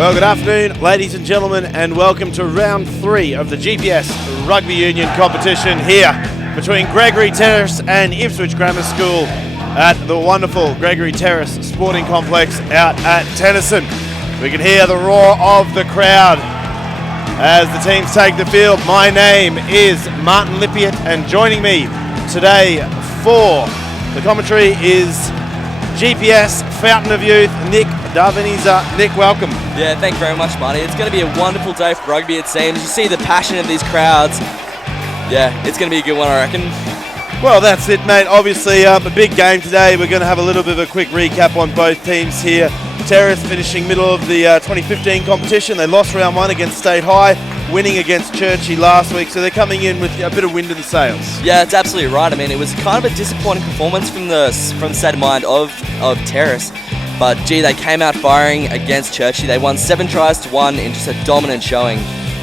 Well, good afternoon, ladies and gentlemen, and welcome to round 3 of the GPS Rugby Union competition here between Gregory, Terrace and Ipswich Grammar School at the wonderful Gregory Terrace Sporting Complex out at Tennyson. We can hear the roar of the crowd as the teams take the field. My name is Martin Lippiett, and joining me today for the commentary is GPS Fountain of Youth, Nick Darviniza. Nick, welcome. Yeah, thank you very much, Marty. It's going to be a wonderful day for rugby, it seems. You see the passion in these crowds. Yeah, it's going to be a good one, I reckon. Well, that's it, mate. Obviously, a big game today. We're going to have a little bit of a quick recap on both teams here. Terrace finishing middle of the 2015 competition. They lost round 1 against State High, winning against Churchie last week, so they're coming in with a bit of wind in the sails. Yeah, that's absolutely right. I mean, it was kind of a disappointing performance from the state of mind of Terrace, but gee, they came out firing against Churchie. They won 7 tries to 1 in just a dominant showing.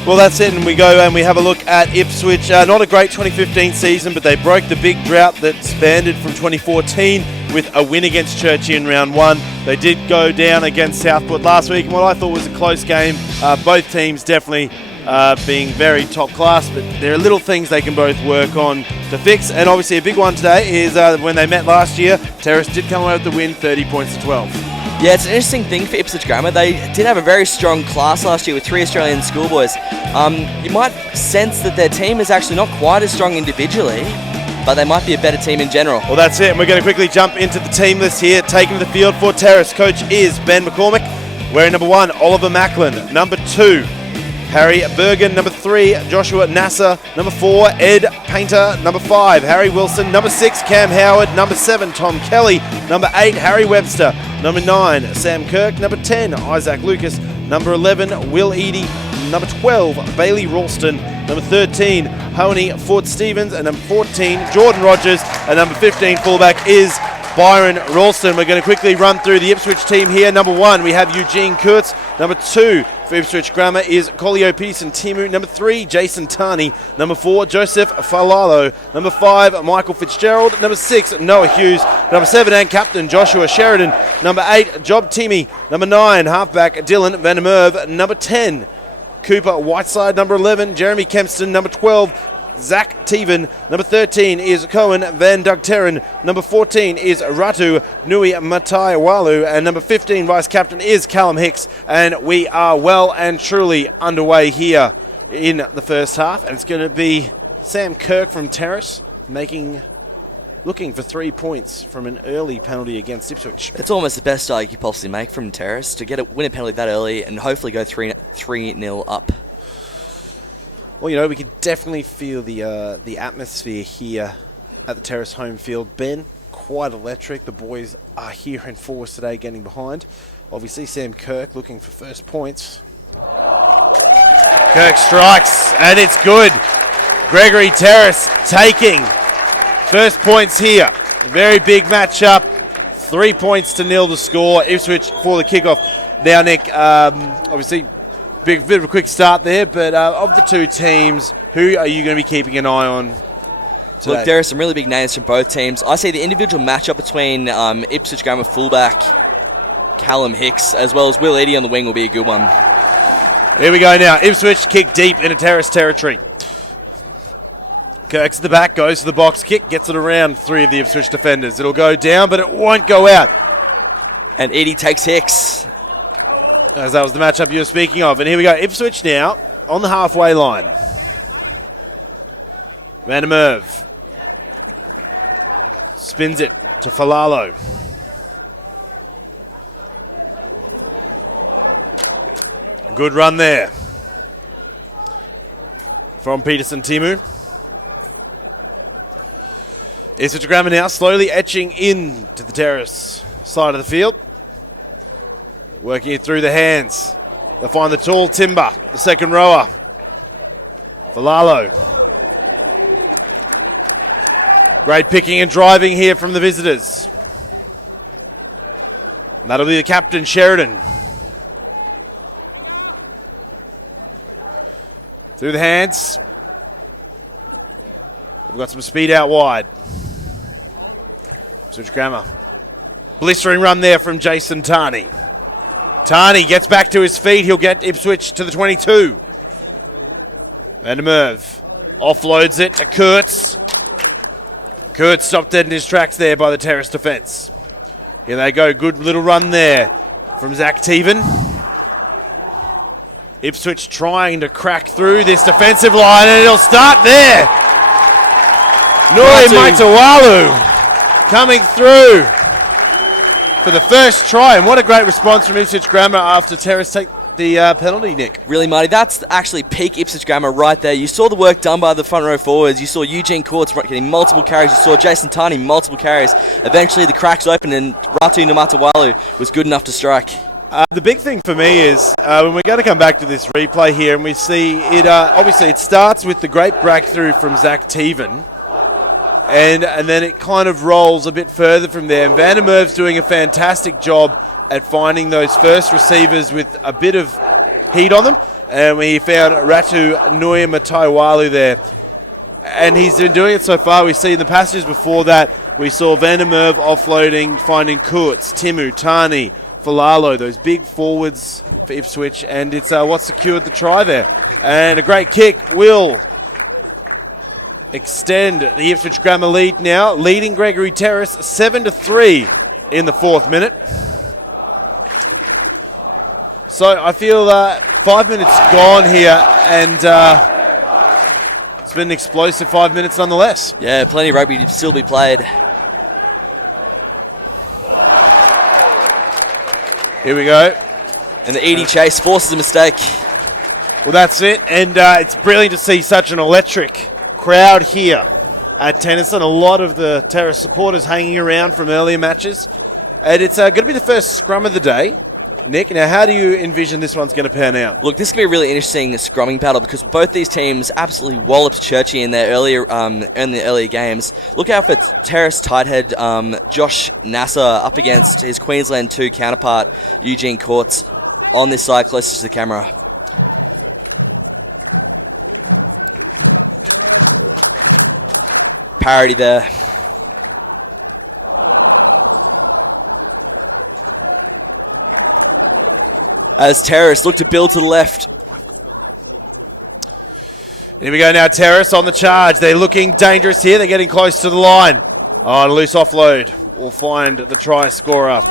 Well, that's it, and we go and we have a look at Ipswich. Not a great 2015 season, but they broke the big drought that spanned from 2014 with a win against Churchie in round 1. They did go down against Southport last week in what I thought was a close game. Both teams definitely being very top class, but there are little things they can both work on to fix. And obviously a big one today is when they met last year, Terrace did come away with the win, 30 points to 12. Yeah, it's an interesting thing for Ipswich Grammar. They did have a very strong class last year with 3 Australian schoolboys. You might sense that their team is actually not quite as strong individually, but they might be a better team in general. Well, that's it, and we're going to quickly jump into the team list here. Taking the field for Terrace, coach is Ben McCormick. Wearing number 1, Oliver Macklin. Number 2, Harry Bergen. Number 3, Joshua Nasser. Number 4, Ed Painter. Number 5, Harry Wilson. Number 6, Cam Howard. Number 7, Tom Kelly. Number 8, Harry Webster. Number 9, Sam Kirk. Number 10, Isaac Lucas. Number 11, Will Eadie. Number 12, Bailey Ralston. Number 13, Honey Ford Stevens. And number 14, Jordan Rogers. And number 15, fullback is Byron Ralston. We're going to quickly run through the Ipswich team here. Number 1, we have Eugene Kurtz. Number 2, for Ipswich Grammar is Colio Peterson Timu. Number 3, Jason Tarney. Number 4, Joseph Falalo. Number 5, Michael Fitzgerald. Number 6, Noah Hughes. Number 7, and captain Joshua Sheridan. Number 8, Job Timmy. Number 9, halfback Dylan Van der Merwe. Number 10, Cooper Whiteside. Number 11, Jeremy Kempston. Number 12, Zach Teven. Number 13 is Cohen Van Dugterren. Number 14 is Ratu Nui Mataiwalu. And number 15, vice captain, is Callum Hicks. And we are well and truly underway here in the first half. And it's going to be Sam Kirk from Terrace looking for 3 points from an early penalty against Ipswich. It's almost the best start you could possibly make from Terrace to win a penalty that early and hopefully go 3-0 up. Well, you know, we could definitely feel the atmosphere here at the Terrace home field. Ben, quite electric. The boys are here in force today, getting behind. Obviously, Sam Kirk looking for first points. Kirk strikes, and it's good. Gregory Terrace taking first points here. Very big matchup. 3 points to 0 the score. Ipswich for the kickoff. Now, Nick, obviously, bit of a quick start there, but of the two teams, who are you going to be keeping an eye on today? Look, there are some really big names from both teams. I see the individual matchup between Ipswich Grammar fullback Callum Hicks as well as Will Eadie on the wing will be a good one. Here we go now. Ipswich kick deep into Terrace territory. Kirk's at the back, goes to the box kick, gets it around 3 of the Ipswich defenders. It'll go down, but it won't go out. And Eadie takes Hicks. As that was the matchup you were speaking of. And here we go. Ipswich now on the halfway line. Van der Merwe spins it to Falalo. Good run there from Peterson Timu. Ipswich Grammar now slowly etching in to the Terrace side of the field. Working it through the hands. They'll find the tall Timber, the second rower. Falalo. Great picking and driving here from the visitors. And that'll be the captain, Sheridan. Through the hands. We've got some speed out wide. Ipswich Grammar. Blistering run there from Jason Tarney. Tarney gets back to his feet. He'll get Ipswich to the 22. Van der Merwe offloads it to Kurtz. Kurtz stopped dead in his tracks there by the Terrace defence. Here they go. Good little run there from Zach Teven. Ipswich trying to crack through this defensive line, and it'll start there. Nuri Maitawalu coming through for the first try, and what a great response from Ipswich Grammar after Terrace take the penalty, Nick. Really, Marty, that's actually peak Ipswich Grammar right there. You saw the work done by the front row forwards. You saw Eugene Courts getting multiple carries. You saw Jason Tarney multiple carries. Eventually, the cracks opened, and Ratu Namatawalu was good enough to strike. The big thing for me is when we're going to come back to this replay here, and we see it. Obviously, it starts with the great breakthrough from Zach Teven, and then it kind of rolls a bit further from there. And Van der Merwe's doing a fantastic job at finding those first receivers with a bit of heat on them. And we found Ratu Nuya Mataiwalu there. And he's been doing it so far. We see in the passages before that, we saw Van der Merwe offloading, finding Kurtz, Timu, Tarney, Falalo, those big forwards for Ipswich. And it's what secured the try there. And a great kick will extend the Ipswich Grammar lead now, leading Gregory Terrace 7-3 in the 4th minute. So I feel 5 minutes gone here, and it's been an explosive 5 minutes nonetheless. Yeah, plenty of rugby to still be played. Here we go. And the Edie chase forces a mistake. Well, that's it, and it's brilliant to see such an electric crowd here at Tennyson. A lot of the Terrace supporters hanging around from earlier matches, and it's going to be the first scrum of the day. Nick, now how do you envision this one's going to pan out? Look, this is going to be a really interesting scrumming battle because both these teams absolutely walloped Churchy in their earlier games. Look out for Terrace tighthead Josh Nasser up against his Queensland 2 counterpart Eugene Courts on this side closest to the camera. Parity there. As Terrace look to build to the left. Here we go now, Terrace on the charge. They're looking dangerous here. They're getting close to the line. Oh, a loose offload. We'll find the try scorer,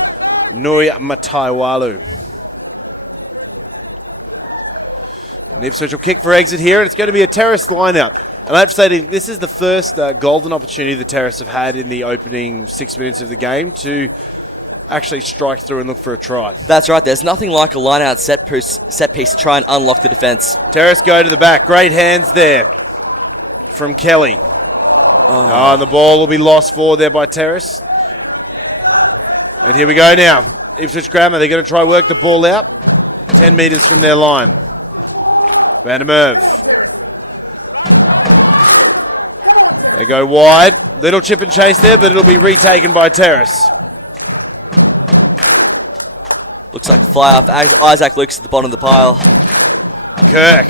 Nui Mataiwalu. And Ipswich will kick for exit here, and it's going to be a Terrace line-out. And I have to say, this is the first golden opportunity the Terrace have had in the opening 6 minutes of the game to actually strike through and look for a try. That's right. There's nothing like a line-out set piece to try and unlock the defence. Terrace go to the back. Great hands there from Kelly. Oh, and the ball will be lost forward there by Terrace. And here we go now. Ipswich Grammar, they're going to try work the ball out. 10 metres from their line. Van der Merwe. They go wide. Little chip and chase there, but it'll be retaken by Terrace. Looks like the fly off Isaac Lucas at the bottom of the pile. Kirk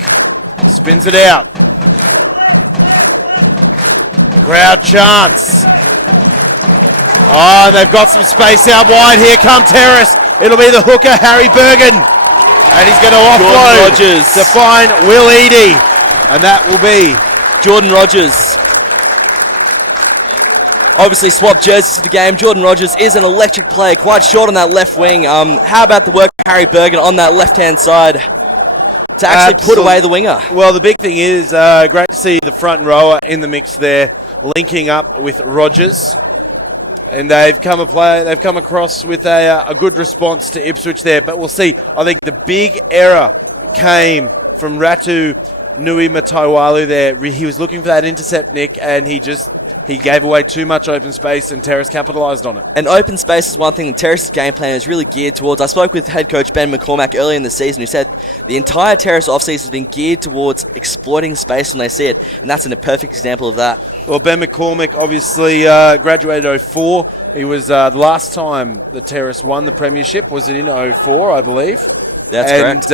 spins it out. Crowd chants. Oh, and they've got some space out wide. Here come Terrace. It'll be the hooker, Harry Bergen. And he's going to offload to find Will Eadie. And that will be Jordan Rogers. Obviously swapped jerseys for the game. Jordan Rogers is an electric player, quite short on that left wing. How about the work of Harry Bergen on that left-hand side to actually put away the winger? Well, the big thing is great to see the front rower in the mix there, linking up with Rogers. And they've come across with a good response to Ipswich there. But we'll see. I think the big error came from Ratu Nui Mataiwalu there. He was looking for that intercept, Nick, and he gave away too much open space, and Terrace capitalised on it. And open space is one thing that Terrace's game plan is really geared towards. I spoke with head coach Ben McCormack earlier in the season, who said the entire Terrace offseason has been geared towards exploiting space when they see it, and that's a perfect example of that. Well, Ben McCormack obviously graduated 04. He was the last time the Terrace won the premiership was in 04, I believe. That's correct.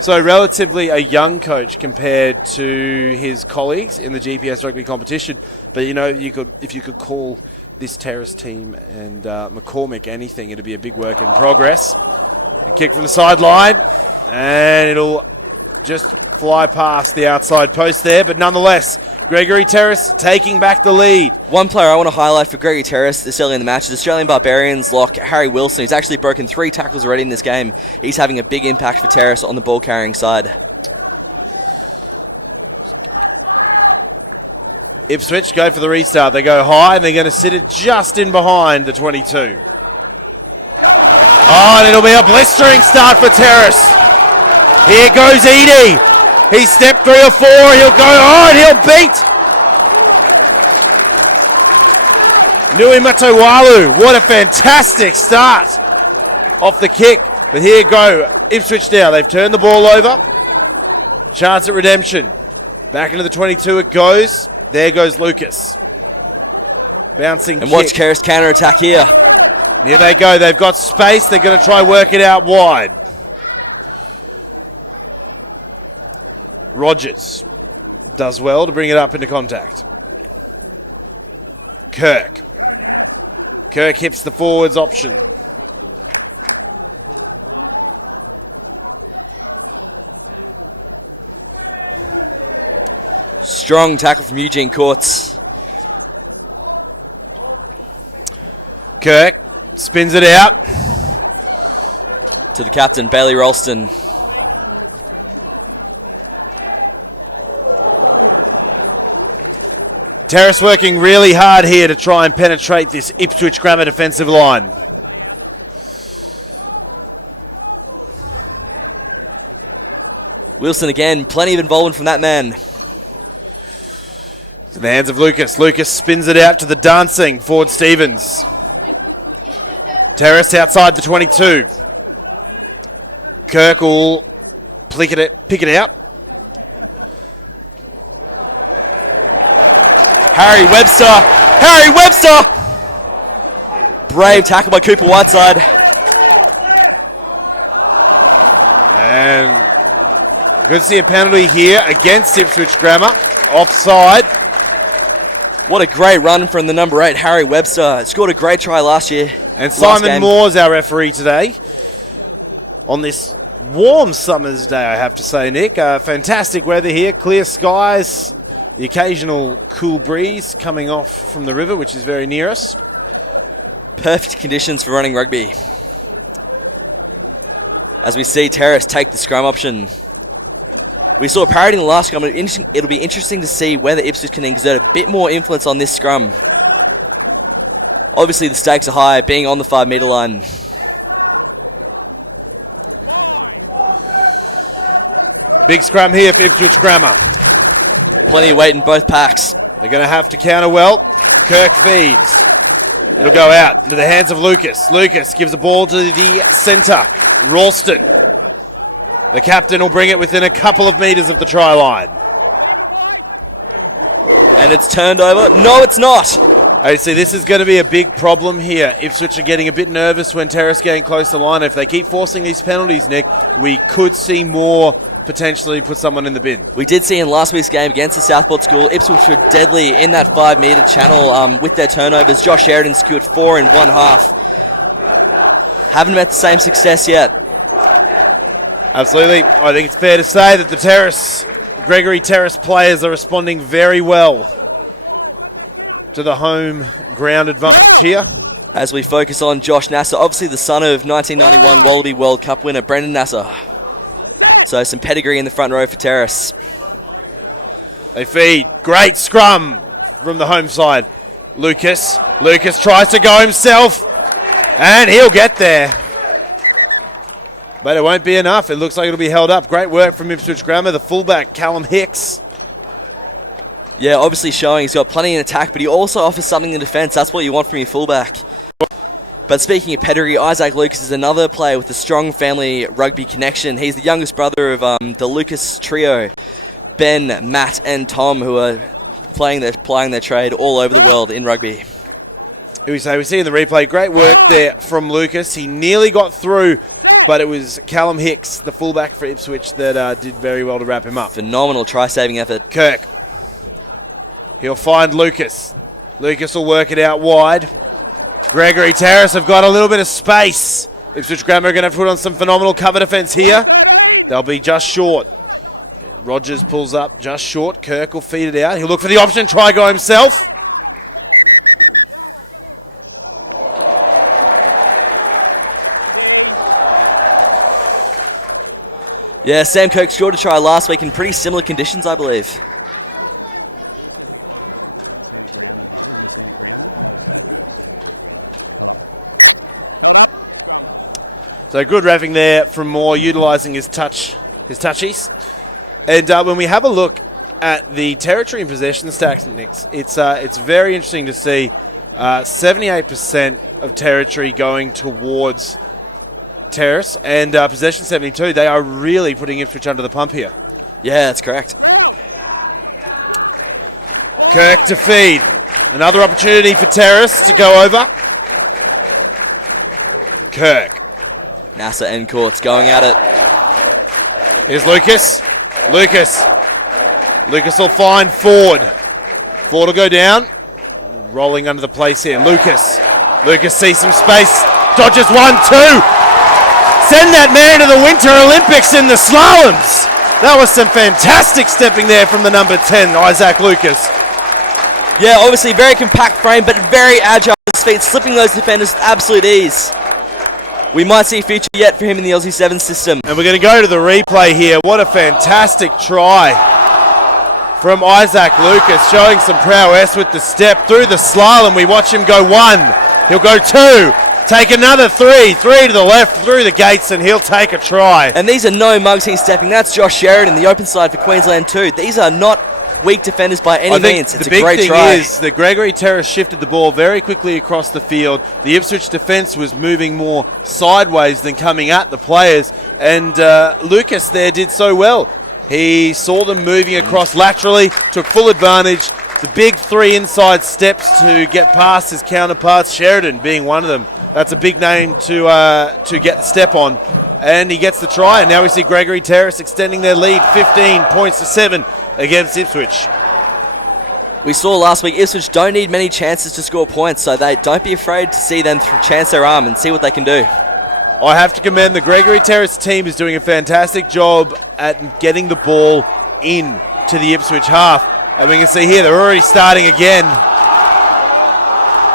So relatively a young coach compared to his colleagues in the GPS rugby competition. But if you could call this Terrace team and McCormack anything, it'd be a big work in progress. A kick from the sideline, and it'll just fly past the outside post there, but nonetheless, Gregory Terrace taking back the lead. One player I want to highlight for Gregory Terrace this early in the match is Australian Barbarians lock Harry Wilson. He's actually broken 3 tackles already in this game. He's having a big impact for Terrace on the ball carrying side. Ipswich go for the restart. They go high, and they're going to sit it just in behind the 22. Oh, and it'll be a blistering start for Terrace. Here goes Edie. He stepped 3 or 4. He'll go on. He'll beat Nui Matowalu. What a fantastic start off the kick. But here go Ipswich now. They've turned the ball over. Chance at redemption. Back into the 22 it goes. There goes Lucas. Bouncing and kick. Watch Terrace counter-attack here. Here they go. They've got space. They're going to try work it out wide. Rogers does well to bring it up into contact. Kirk hits the forwards option. Strong tackle from Eugene Courts. Kirk spins it out. To the captain, Bailey Ralston. Terrace working really hard here to try and penetrate this Ipswich Grammar defensive line. Wilson again, plenty of involvement from that man. It's in the hands of Lucas. Lucas spins it out to the dancing Ford Stevens. Terrace outside the 22. Kirk will pick it out. Harry Webster! Brave tackle by Cooper Whiteside. And good to see a penalty here against Ipswich Grammar. Offside. What a great run from the number 8, Harry Webster. Scored a great try last year. And Simon Moore's our referee today. On this warm summer's day, I have to say, Nick. Fantastic weather here, clear skies. The occasional cool breeze coming off from the river, which is very near us. Perfect conditions for running rugby. As we see Terrace take the scrum option. We saw a parity in the last scrum. It'll be interesting to see whether Ipswich can exert a bit more influence on this scrum. Obviously, the stakes are high, being on the 5 metre line. Big scrum here for Ipswich Grammar. Plenty of weight in both packs. They're going to have to counter well. Kirk feeds. It'll go out into the hands of Lucas. Lucas gives the ball to the centre. Ralston. The captain will bring it within a couple of metres of the try line. And it's turned over. No, it's not. I see this is going to be a big problem here. Ipswich are getting a bit nervous when Terrace getting close to line. If they keep forcing these penalties, Nick, we could see more potentially put someone in the bin. We did see in last week's game against the Southport School, Ipswich were deadly in that 5 metre channel with their turnovers. Josh Sheridan scored 4 in one half. Haven't met the same success yet. Absolutely. I think it's fair to say that the Gregory Terrace players are responding very well to the home ground advantage here. As we focus on Josh Nasser, obviously the son of 1991 Wallaby World Cup winner Brendan Nasser. So some pedigree in the front row for Terrace. They feed. Great scrum from the home side. Lucas tries to go himself. And he'll get there. But it won't be enough. It looks like it'll be held up. Great work from Ipswich Grammar. The fullback, Callum Hicks. Yeah, obviously showing he's got plenty in attack, but he also offers something in defence. That's what you want from your fullback. But speaking of pedigree, Isaac Lucas is another player with a strong family rugby connection. He's the youngest brother of the Lucas trio, Ben, Matt, and Tom, who are plying their trade all over the world in rugby. We see in the replay, great work there from Lucas. He nearly got through, but it was Callum Hicks, the fullback for Ipswich, that did very well to wrap him up. Phenomenal try-saving effort. Kirk. He'll find Lucas. Lucas will work it out wide. Gregory Terrace have got a little bit of space Ipswich Grammar are going to have to put on some phenomenal cover defence here. They'll be just short. Rogers pulls up just short. Kirk will feed it out. He'll look for the option, try go himself. Yeah, Sam Kirk scored a try last week in pretty similar conditions, I believe. So good revving there from Moore, utilising his touchies. And when we have a look at the territory and possession stacks, it's very interesting to see 78% of territory going towards Terrace and possession 72. They are really putting Ipswich under the pump here. Yeah, that's correct. Kirk to feed. Another opportunity for Terrace to go over. Kirk. NASA end courts going at it. Here's Lucas. Lucas will find Ford. Ford will go down. Rolling under the place here. Lucas sees some space. Dodges 1-2. Send that man to the Winter Olympics in the slaloms. That was some fantastic stepping there from the number 10, Isaac Lucas. Yeah, obviously very compact frame, but very agile on his feet, slipping those defenders with absolute ease. We might see a future yet for him in the Aussie 7 system. And we're going to go to the replay here. What a fantastic try from Isaac Lucas, showing some prowess with the step through the slalom. We watch him go 1. He'll go 2. Take another 3 to the left through the gates, and he'll take a try. And these are no mugs he's stepping. That's Josh Sheridan, the open side for Queensland 2. These are not weak defenders by any means. It's a great try. The big thing is that Gregory Terrace shifted the ball very quickly across the field. The Ipswich defence was moving more sideways than coming at the players, and Lucas there did so well. He saw them moving across laterally, took full advantage. The big 3 inside steps to get past his counterparts, Sheridan being one of them. That's a big name to get the step on. And he gets the try, and now we see Gregory Terrace extending their lead 15 points to 7 against Ipswich. We saw last week Ipswich don't need many chances to score points, so don't be afraid to see them chance their arm and see what they can do. I have to commend the Gregory Terrace team is doing a fantastic job at getting the ball in to the Ipswich half. And we can see here they're already starting again.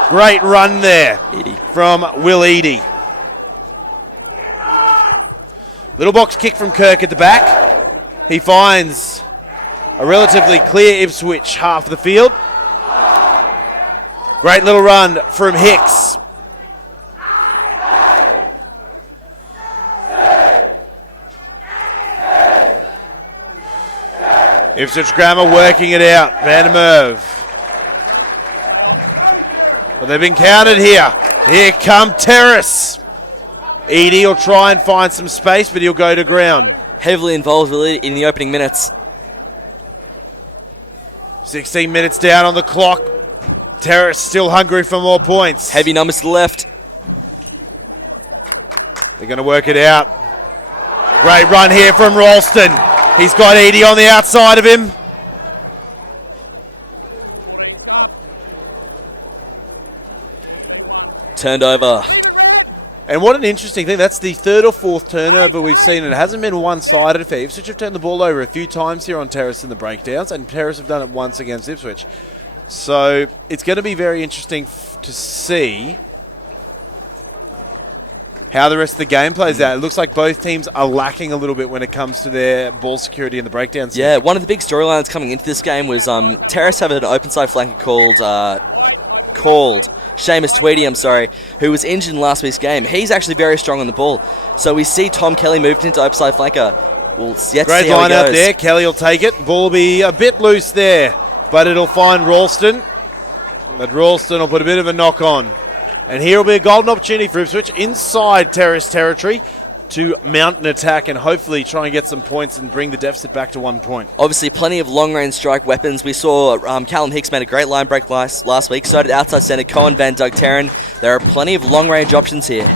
Great run there from Will Eadie. Little box kick from Kirk at the back. He finds a relatively clear Ipswich half of the field. Great little run from Hicks. Ipswich Grammar working it out. Van der Merwe. But they've been counted here. Here come Terrace. Eadie will try and find some space, but he'll go to ground. Heavily involved in the opening minutes. 16 minutes down on the clock. Terrace still hungry for more points. Heavy numbers to the left. They're going to work it out. Great run here from Ralston. He's got Eadie on the outside of him. Turned over. And what an interesting thing. That's the 3rd or 4th turnover we've seen, and it hasn't been one-sided for Ipswich. Have turned the ball over a few times here on Terrace in the breakdowns, and Terrace have done it once against Ipswich. So it's going to be very interesting to see how the rest of the game plays out. It looks like both teams are lacking a little bit when it comes to their ball security in the breakdowns. Yeah, one of the big storylines coming into this game was Terrace have an open side flanker called Seamus Tweedy, who was injured in last week's game. He's actually very strong on the ball. So we see Tom Kelly moved into open side flanker. We'll yet Great see how line he goes. out there. Kelly will take it. Ball will be a bit loose there, but it'll find Ralston. But Ralston will put a bit of a knock on. And here will be a golden opportunity for Ipswich inside Terrace territory to mount an attack and hopefully try and get some points and bring the deficit back to 1 point. Obviously, plenty of long-range strike weapons. We saw Callum Hicks made a great line break last week. So did outside centre Cohen Van Doug Terran. There are plenty of long-range options here.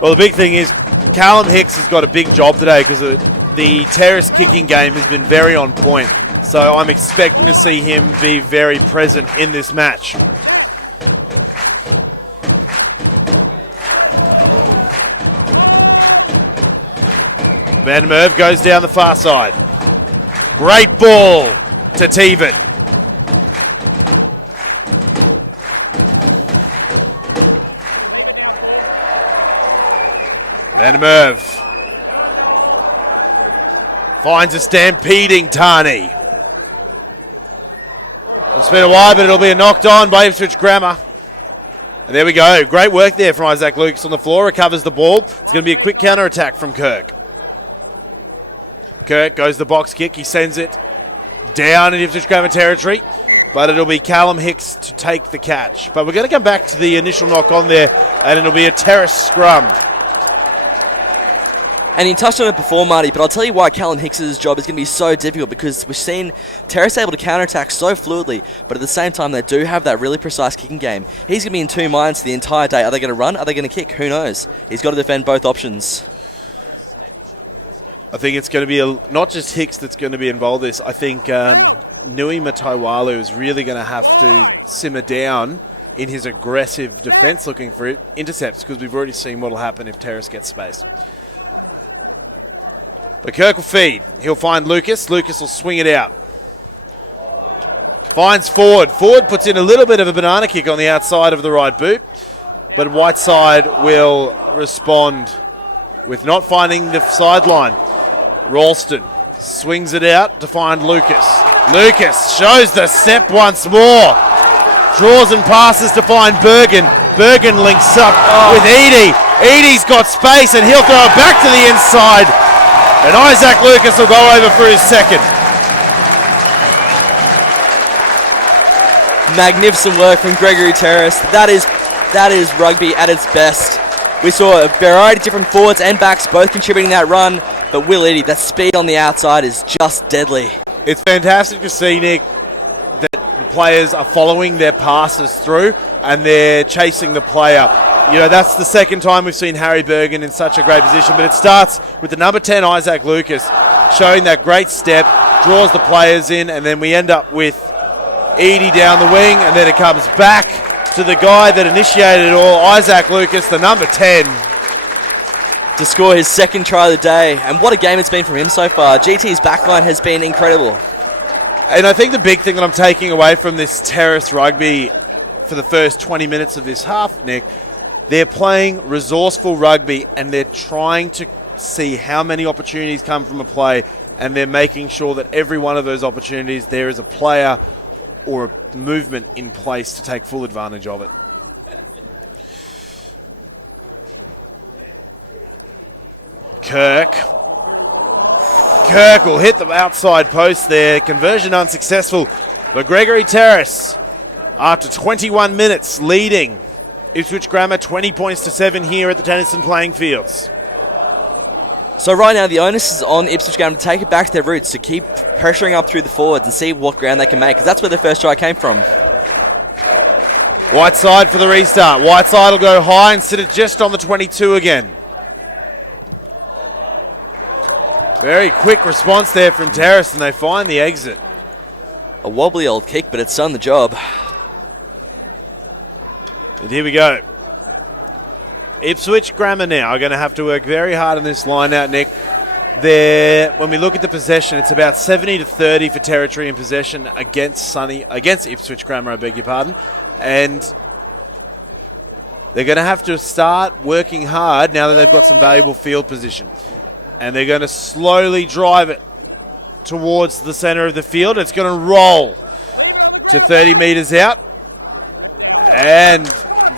Well, the big thing is Callum Hicks has got a big job today because the Terrace kicking game has been very on point. So I'm expecting to see him be very present in this match. Van Merv goes down the far side. Great ball to Teven. Van Merv finds a stampeding Tani. It's been a while, but it'll be a knocked on by Ipswich Grammar. And there we go. Great work there from Isaac Lucas on the floor. Recovers the ball. It's going to be a quick counter-attack from Kirk. Kirk goes the box kick. He sends it down in Ipswich Grammar territory. But it'll be Callum Hicks to take the catch. But we're going to come back to the initial knock on there. And it'll be a Terrace scrum. And you touched on it before, Marty, but I'll tell you why Callum Hicks' job is going to be so difficult, because we've seen Terrace able to counterattack so fluidly, but at the same time they do have that really precise kicking game. He's going to be in two minds the entire day. Are they going to run? Are they going to kick? Who knows? He's got to defend both options. I think it's going to be not just Hicks that's going to be involved in this. I think Nui Mataiwalu is really going to have to simmer down in his aggressive defence looking for intercepts, because we've already seen what will happen if Terrace gets space. But Kirk will feed. He'll find Lucas. Lucas will swing it out. Finds Ford. Ford puts in a little bit of a banana kick on the outside of the right boot. But Whiteside will respond with not finding the sideline. Ralston swings it out to find Lucas. Lucas shows the step once more. Draws and passes to find Bergen. Bergen links up with Edie. Edie's got space and he'll throw it back to the inside. And Isaac Lucas will go over for his second. Magnificent work from Gregory Terrace. That is rugby at its best. We saw a variety of different forwards and backs both contributing that run, but Will Edie, that speed on the outside is just deadly. It's fantastic to see, Nick, that the players are following their passes through and they're chasing the player. You know, that's the second time we've seen Harry Bergen in such a great position, but it starts with the number 10, Isaac Lucas, showing that great step, draws the players in, and then we end up with Edie down the wing, and then it comes back to the guy that initiated it all, Isaac Lucas, the number 10. To score his second try of the day, and what a game it's been from him so far. GT's backline has been incredible. And I think the big thing that I'm taking away from this Terrace rugby for the first 20 minutes of this half, Nick, they're playing resourceful rugby and they're trying to see how many opportunities come from a play, and they're making sure that every one of those opportunities there is a player or a movement in place to take full advantage of it. Kirk will hit the outside post there. Conversion unsuccessful. But Gregory Terrace, after 21 minutes, leading Ipswich Grammar 20 points to 7 here at the Tennyson playing fields. So right now the onus is on Ipswich Grammar to take it back to their roots, to keep pressuring up through the forwards and see what ground they can make, because that's where their first try came from. Whiteside for the restart. Whiteside will go high and sit it just on the 22 again. Very quick response there from Terrace, and they find the exit. A wobbly old kick, but it's done the job. And here we go. Ipswich Grammar now are going to have to work very hard on this line out, Nick. When we look at the possession, it's about 70-30 for territory in possession against Ipswich Grammar, I beg your pardon. And they're going to have to start working hard now that they've got some valuable field position. And they're going to slowly drive it towards the centre of the field. It's going to roll to 30 metres out. And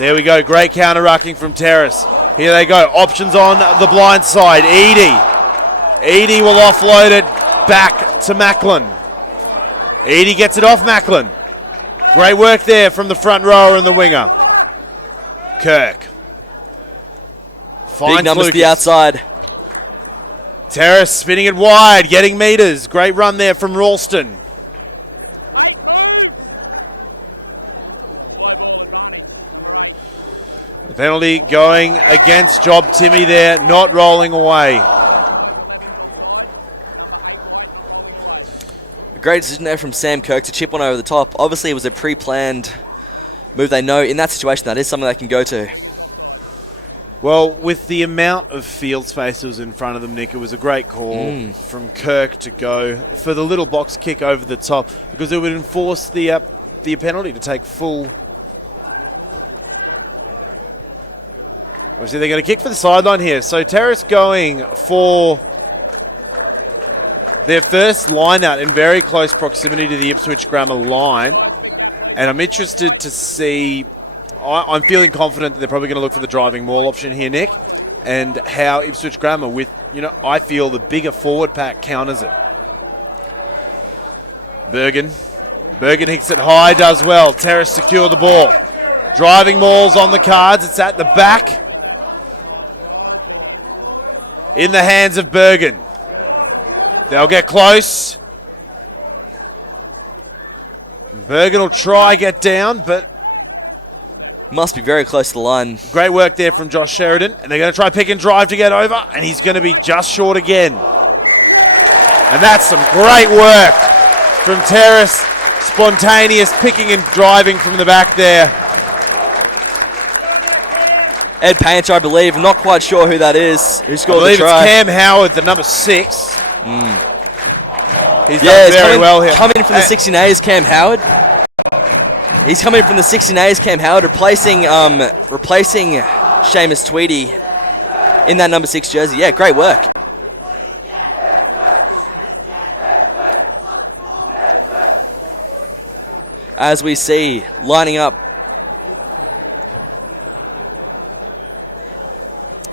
there we go. Great counter-rucking from Terrace. Here they go. Options on the blind side. Edie will offload it back to Macklin. Edie gets it off Macklin. Great work there from the front rower and the winger. Kirk. Big numbers to the outside. Terrace spinning it wide, getting metres. Great run there from Ralston. The penalty going against Job Timmy there, not rolling away. A great decision there from Sam Kirk to chip one over the top. Obviously it was a pre-planned move. They know in that situation that is something they can go to. Well, with the amount of field space that was in front of them, Nick, it was a great call from Kirk to go for the little box kick over the top because it would enforce the penalty to take full. Obviously, they're going to kick for the sideline here. So Terrace going for their first line out in very close proximity to the Ipswich Grammar line. And I'm interested to see, I'm feeling confident that they're probably going to look for the driving maul option here, Nick, and how Ipswich Grammar with, I feel the bigger forward pack counters it. Bergen hits it high, does well. Terrace secure the ball. Driving maul's on the cards. It's at the back. In the hands of Bergen. They'll get close. Bergen will try get down, but must be very close to the line. Great work there from Josh Sheridan, and they're going to try pick and drive to get over, and he's going to be just short again. And that's some great work from Terrace. Spontaneous picking and driving from the back there. Ed Painter, I believe. I'm not quite sure who that is. Who scored the try? I believe it's Cam Howard, the number 6. He's done very well here. Coming from the 69s, Cam Howard. He's coming from the 69s, Cam Howard, replacing Seamus Tweedy in that number 6 jersey. Yeah, great work. As we see, lining up.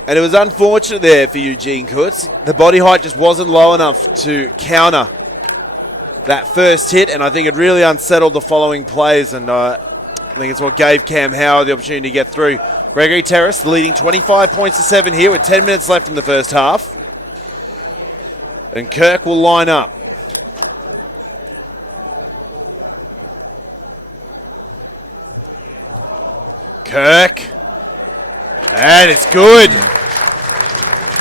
And it was unfortunate there for Eugene Kutz. The body height just wasn't low enough to counter that first hit, and I think it really unsettled the following plays, and I think it's what gave Cam Howard the opportunity to get through. Gregory Terrace leading 25 points to 7 here with 10 minutes left in the first half. And Kirk will line up. Kirk. And it's good.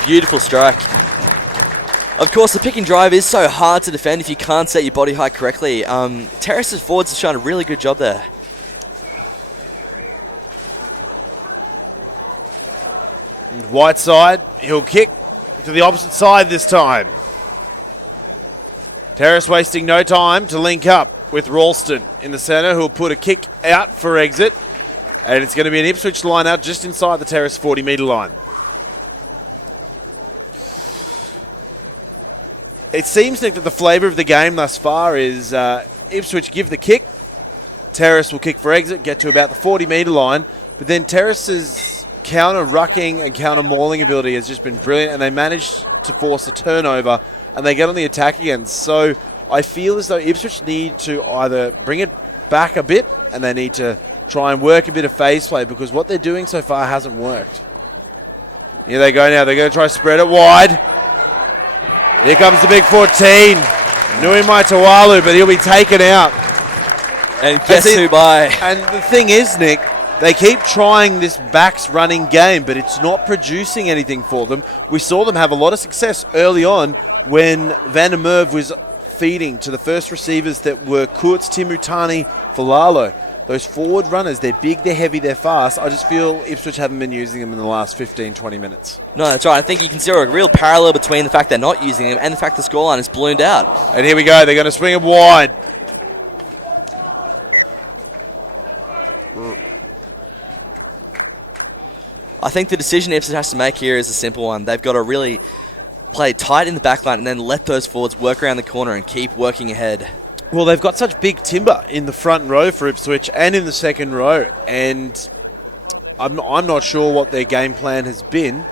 Beautiful strike. Of course, the pick and drive is so hard to defend if you can't set your body height correctly. Terrace's forwards have shown a really good job there. Whiteside, he'll kick to the opposite side this time. Terrace wasting no time to link up with Ralston in the centre, who'll put a kick out for exit. And it's going to be an Ipswich line out just inside the Terrace 40-metre line. It seems, Nick, that the flavour of the game thus far is Ipswich give the kick, Terrace will kick for exit, get to about the 40-metre line, but then Terrace's counter-rucking and counter-mauling ability has just been brilliant, and they manage to force a turnover, and they get on the attack again. So I feel as though Ipswich need to either bring it back a bit, and they need to try and work a bit of phase play, because what they're doing so far hasn't worked. Here they go now. They're going to try to spread it wide. Here comes the big 14. Nui Maitawalu, but he'll be taken out. And guess who by? And the thing is, Nick, they keep trying this backs running game, but it's not producing anything for them. We saw them have a lot of success early on when Van der Merwe was feeding to the first receivers that were Kurtz, Timutani, Falalo. Those forward runners, they're big, they're heavy, they're fast. I just feel Ipswich haven't been using them in the last 15, 20 minutes. No, that's right. I think you can see a real parallel between the fact they're not using them and the fact the scoreline is ballooned out. And here we go. They're going to swing it wide. I think the decision Ipswich has to make here is a simple one. They've got to really play tight in the back line and then let those forwards work around the corner and keep working ahead. Well, they've got such big timber in the front row for Ipswich and in the second row, and I'm not sure what their game plan has been,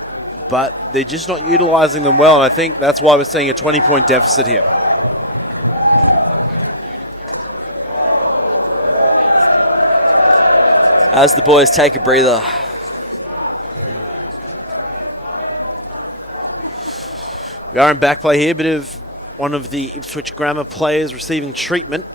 but they're just not utilising them well, and I think that's why we're seeing a 20-point deficit here. As the boys take a breather. We are in back play here, bit of one of the Ipswich Grammar players receiving treatment.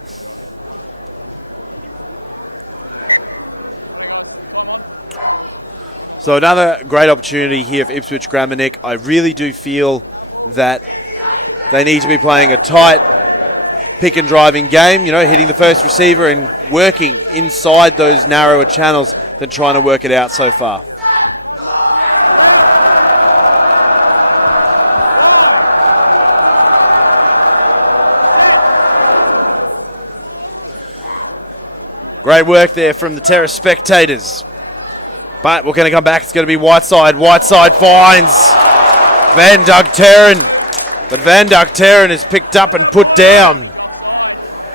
So another great opportunity here for Ipswich Grammar, Nick. I really do feel that they need to be playing a tight pick and driving game, hitting the first receiver and working inside those narrower channels than trying to work it out so far. Great work there from the Terrace spectators. But we're going to come back. It's going to be Whiteside. Whiteside finds Van Duck-Terran. But Van Duck-Terran is picked up and put down.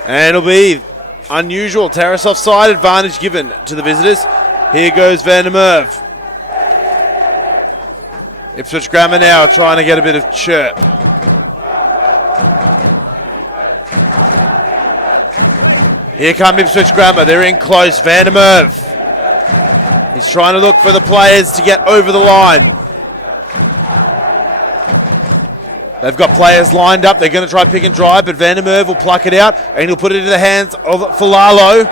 And it'll be unusual. Terrace offside, advantage given to the visitors. Here goes Van der Merwe. Ipswich Grammar now trying to get a bit of chirp. Here come Ipswich Grammar. They're in close. Van der Merwe. He's trying to look for the players to get over the line. They've got players lined up. They're going to try pick and drive, but Van der Merwe will pluck it out and he'll put it into the hands of Falalo,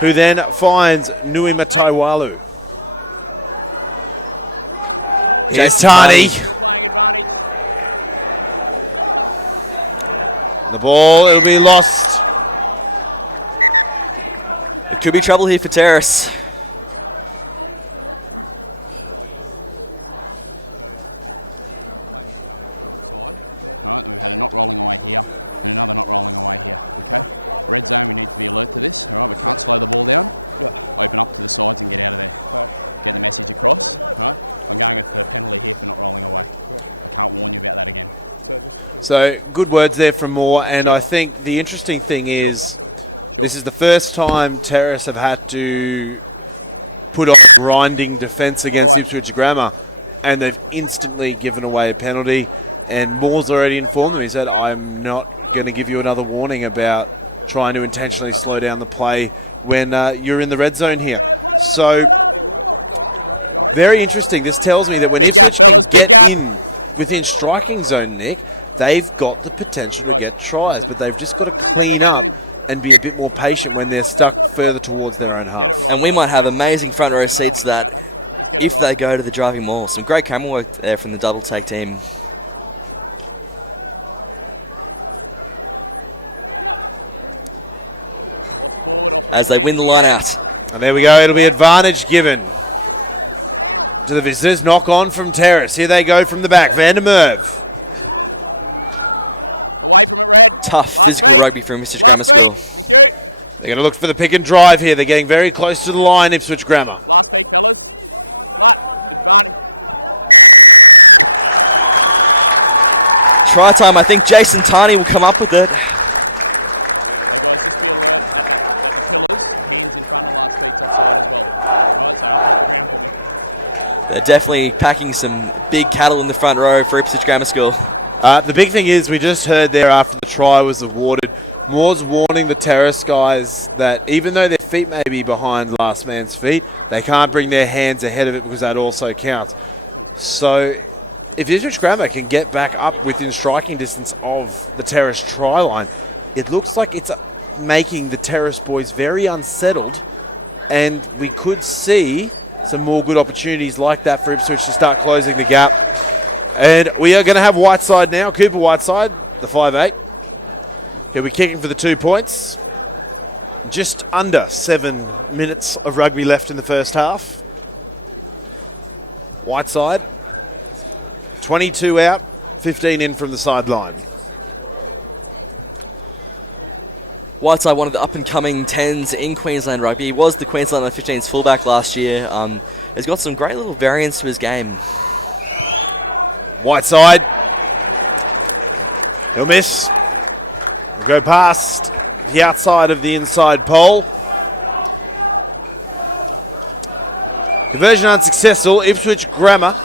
who then finds Nui Mataiwalu. Here's Tani. The ball, it'll be lost. It could be trouble here for Terrace. So, good words there from Moore, and I think the interesting thing is this is the first time Terrace have had to put on a grinding defence against Ipswich Grammar, and they've instantly given away a penalty, and Moore's already informed them. He said, I'm not going to give you another warning about trying to intentionally slow down the play when you're in the red zone here. So, very interesting. This tells me that when Ipswich can get in within striking zone, Nick, they've got the potential to get tries, but they've just got to clean up and be a bit more patient when they're stuck further towards their own half. And we might have amazing front row seats to that if they go to the driving maul. Some great camera work there from the double take team. As they win the line out. And there we go. It'll be advantage given to the visitors. Knock on from Terrace. Here they go from the back. Van der Merwe. Tough physical rugby from Ipswich Grammar School. They're going to look for the pick and drive here. They're getting very close to the line, Ipswich Grammar. Try time. I think Jason Tarney will come up with it. They're definitely packing some big cattle in the front row for Ipswich Grammar School. The big thing is, we just heard there after the try was awarded, Moore's warning the Terrace guys that even though their feet may be behind last man's feet, they can't bring their hands ahead of it because that also counts. So if Ipswich Grammar can get back up within striking distance of the Terrace try line, it looks like it's making the Terrace boys very unsettled, and we could see some more good opportunities like that for Ipswich to start closing the gap. And we are going to have Whiteside now. Cooper Whiteside, the 5'8". He'll be kicking for the 2 points. Just under 7 minutes of rugby left in the first half. Whiteside, 22 out, 15 in from the sideline. Whiteside, one of the up-and-coming 10s in Queensland rugby. He was the Queensland under-15s fullback last year. Has got some great little variance to his game. Whiteside. He'll miss. He'll go past the outside of the inside pole. Conversion unsuccessful. Ipswich Grammar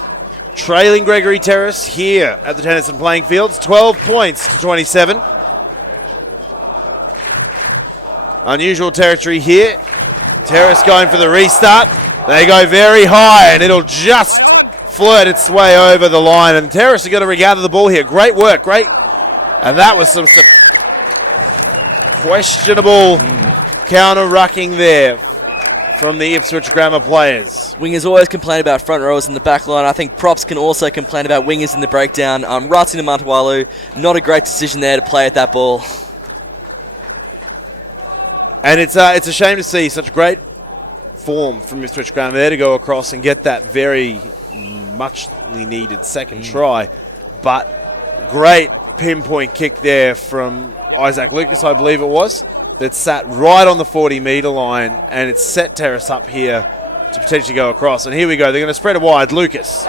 trailing Gregory Terrace here at the Tennyson playing fields. 12 points to 27. Unusual territory here. Terrace going for the restart. They go very high and it'll just flirt its way over the line, and Terrace are going to regather the ball here. Great work, great. And that was some questionable counter-rucking there from the Ipswich Grammar players. Wingers always complain about front rowers in the back line. I think props can also complain about wingers in the breakdown. Ratina Mantawalu, not a great decision there to play at that ball. And it's a shame to see such great form from Ipswich Grammar there to go across and get that very muchly needed second try, but great pinpoint kick there from Isaac Lucas, I believe it was, that sat right on the 40-metre line, and it's set Terrace up here to potentially go across. And here we go. They're going to spread it wide. Lucas.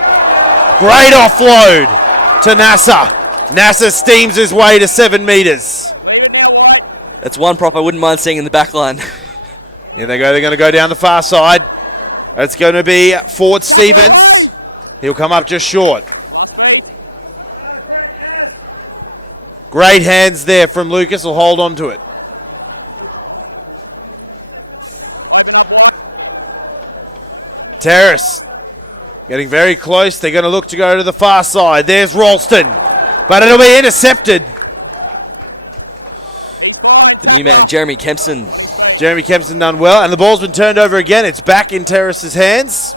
Great offload to Nasser. Nasser steams his way to 7 metres. That's one prop I wouldn't mind seeing in the back line. Here they go. They're going to go down the far side. It's going to be Ford Stevens. He'll come up just short. Great hands there from Lucas. Will hold on to it. Terrace getting very close. They're going to look to go to the far side. There's Ralston, but it'll be intercepted. The new man, Jeremy Kempson. Jeremy Kempson done well, and the ball's been turned over again. It's back in Terrace's hands.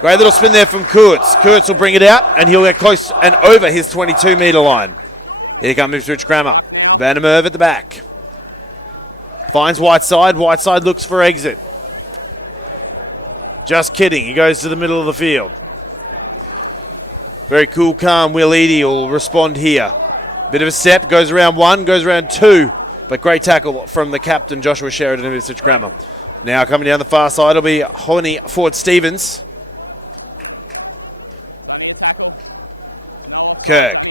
Great little spin there from Kurtz. Kurtz will bring it out, and he'll get close and over his 22-metre line. Here comes Ipswich Grammar. Vandermeer at the back. Finds Whiteside. Whiteside looks for exit. Just kidding. He goes to the middle of the field. Very cool, calm. Will Eadie will respond here. Bit of a step. Goes around 1. Goes around 2. But great tackle from the captain, Joshua Sheridan of Ipswich Grammar. Now coming down the far side will be Honey Ford Stevens. Kirk.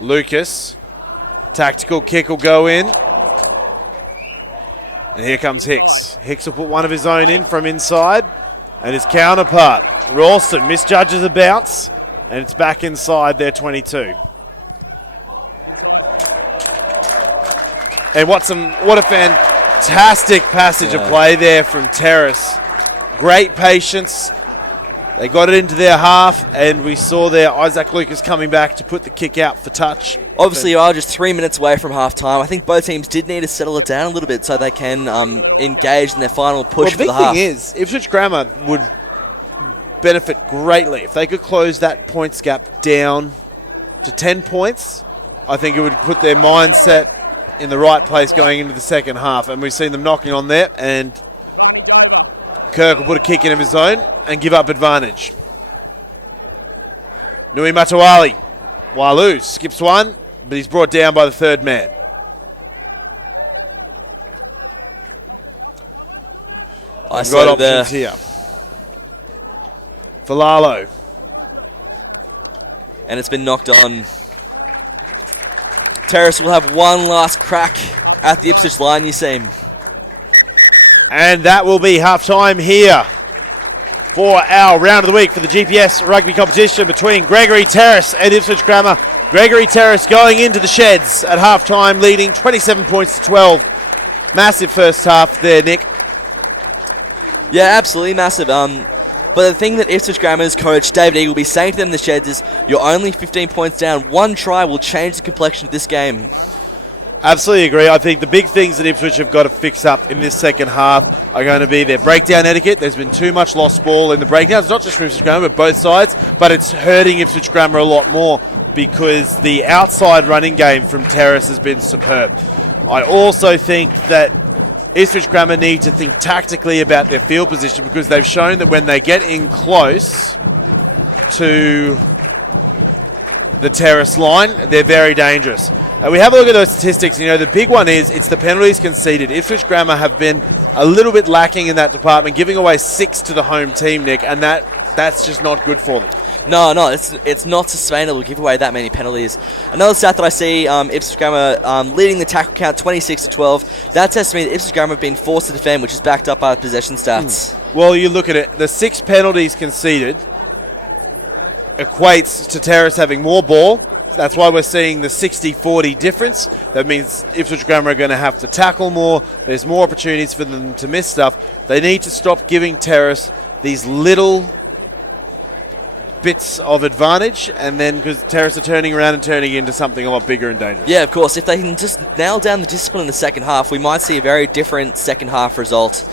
Lucas. Tactical kick will go in. And here comes Hicks. Hicks will put one of his own in from inside. And his counterpart, Ralston, misjudges a bounce. And it's back inside their 22. And what a fantastic passage of play there from Terrace. Great patience. They got it into their half, and we saw there Isaac Lucas coming back to put the kick out for touch. Obviously, you are just 3 minutes away from half-time. I think both teams did need to settle it down a little bit so they can engage in their final push for the half. The big thing is, Ipswich Grammar would benefit greatly if they could close that points gap down to 10 points. I think it would put their mindset in the right place going into the second half, and we've seen them knocking on there, and Kirk will put a kick in of his own and give up advantage. Nui Matawali. Walu skips one, but he's brought down by the third man. We've got options here. Falalo. And it's been knocked on. Terrace will have one last crack at the Ipswich line, you seem. And that will be half-time here for our round of the week for the GPS rugby competition between Gregory, Terrace and Ipswich Grammar. Gregory Terrace going into the sheds at half-time, leading 27 points to 12. Massive first half there, Nick. Yeah, absolutely massive. But the thing that Ipswich Grammar's coach, David Eagle, will be saying to them in the sheds is, you're only 15 points down. One try will change the complexion of this game. Absolutely agree. I think the big things that Ipswich have got to fix up in this second half are going to be their breakdown etiquette. There's been too much lost ball in the breakdowns, not just from Ipswich Grammar, but both sides. But it's hurting Ipswich Grammar a lot more because the outside running game from Terrace has been superb. I also think that Ipswich Grammar need to think tactically about their field position because they've shown that when they get in close to the Terrace line, they're very dangerous. We have a look at those statistics. You know, the big one is it's the penalties conceded. Ipswich Grammar have been a little bit lacking in that department, giving away 6 to the home team, Nick, and that's just not good for them. No, it's not sustainable to give away that many penalties. Another stat that I see, Ipswich Grammar leading the tackle count 26 to 12. That says to me that Ipswich Grammar have been forced to defend, which is backed up by possession stats. Well, you look at it, the 6 penalties conceded equates to Terrace having more ball. That's why we're seeing the 60-40 difference. That means Ipswich Grammar are going to have to tackle more. There's more opportunities for them to miss stuff. They need to stop giving Terrace these little bits of advantage, and then because Terrace are turning around and turning into something a lot bigger and dangerous. Yeah, of course. If they can just nail down the discipline in the second half, we might see a very different second half result.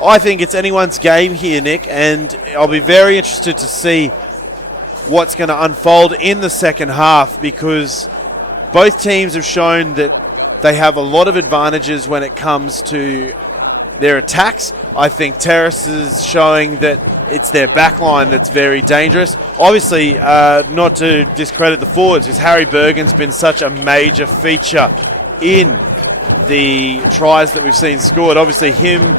I think it's anyone's game here, Nick, and I'll be very interested to see what's going to unfold in the second half because both teams have shown that they have a lot of advantages when it comes to their attacks. I think Terrace is showing that it's their back line that's very dangerous. Obviously, not to discredit the forwards, because Harry Bergen's been such a major feature in the tries that we've seen scored. Obviously, him,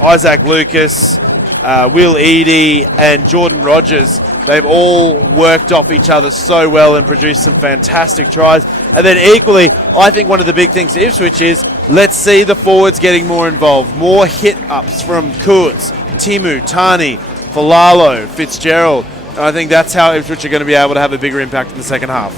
Isaac Lucas, Will Eadie, and Jordan Rogers, they've all worked off each other so well and produced some fantastic tries. And then equally, I think one of the big things to Ipswich is, let's see the forwards getting more involved. More hit-ups from Kurtz, Timu, Tani, Falalo, Fitzgerald. And I think that's how Ipswich are going to be able to have a bigger impact in the second half.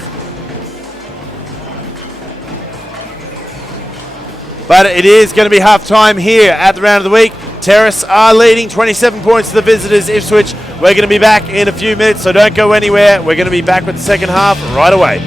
But it is going to be half-time here at the round of the week. Terrace are leading 27 points to the visitors, Ipswich. We're going to be back in a few minutes, so don't go anywhere. We're going to be back with the second half right away.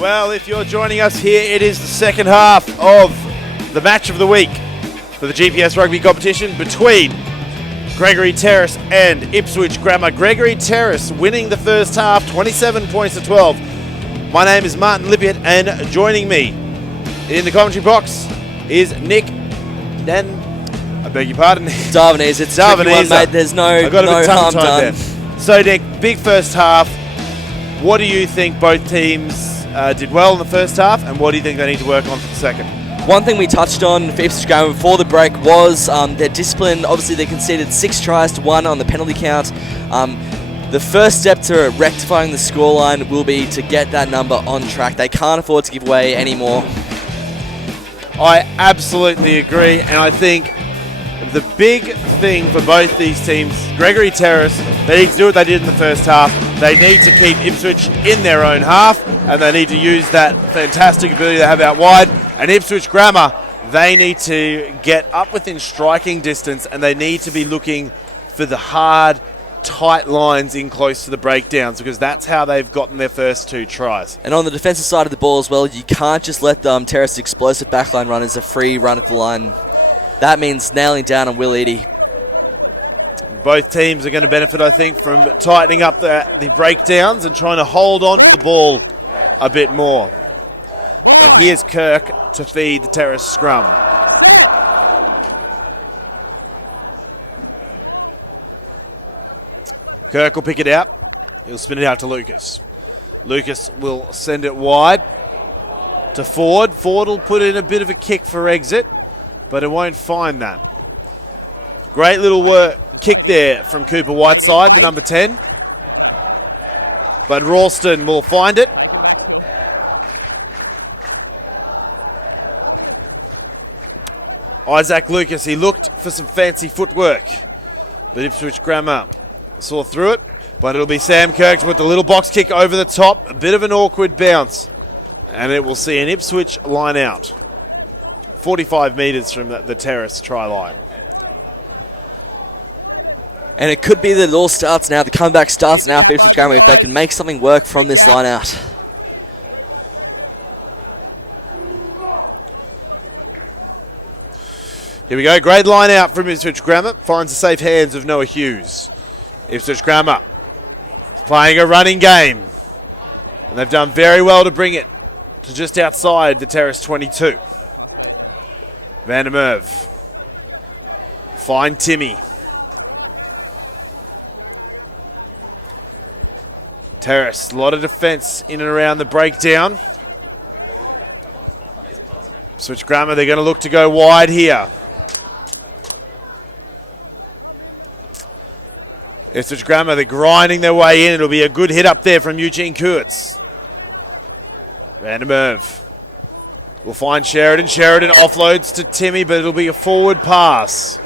Well, if you're joining us here, it is the second half of the match of the week for the GPS rugby competition between Gregory Terrace and Ipswich Grammar. Gregory Terrace winning the first half, 27 points to 12. My name is Martin Lippiett, and joining me in the commentary box is Nick I beg your pardon. Darvanese, it's a tricky one, mate. There's no harm done. There. So, Nick, big first half. What do you think both teams did well in the first half, and what do you think they need to work on for the second? One thing we touched on for Ipswich Grammar before the break was their discipline. Obviously, they conceded 6 tries to 1 on the penalty count. The first step to rectifying the scoreline will be to get that number on track. They can't afford to give away any more. I absolutely agree, and I think the big thing for both these teams, Gregory Terrace, they need to do what they did in the first half. They need to keep Ipswich in their own half, and they need to use that fantastic ability they have out wide. And Ipswich Grammar, they need to get up within striking distance, and they need to be looking for the hard, tight lines in close to the breakdowns, because that's how they've gotten their first 2 tries. And on the defensive side of the ball as well, you can't just let Terrace's explosive backline runners a free run at the line. That means nailing down on Will Eadie. Both teams are going to benefit, I think, from tightening up the breakdowns and trying to hold on to the ball a bit more. And here's Kirk to feed the Terrace scrum. Kirk will pick it out. He'll spin it out to Lucas. Lucas will send it wide to Ford. Ford will put in a bit of a kick for exit, but it won't find that. Great little kick there from Cooper Whiteside, the number 10. But Ralston will find it. Isaac Lucas, he looked for some fancy footwork, but Ipswich Grammar saw through it. But it'll be Sam Kirk with the little box kick over the top. A bit of an awkward bounce. And it will see an Ipswich line out. 45 metres from the Terrace try line. And it could be that it all starts now. The comeback starts now for Ipswich Grammar if they can make something work from this line out. Here we go. Great line out from Ipswich Grammar. Finds the safe hands of Noah Hughes. Ipswich Grammar playing a running game. And they've done very well to bring it to just outside the Terrace 22. Van der Merwe. Find Timmy. Terrace, a lot of defence in and around the breakdown. Ipswich Grammar, they're going to look to go wide here. Ipswich Grammar, they're grinding their way in. It'll be a good hit up there from Eugene Kurtz. Van der Merwe will find Sheridan. Sheridan offloads to Timmy, but it'll be a forward pass.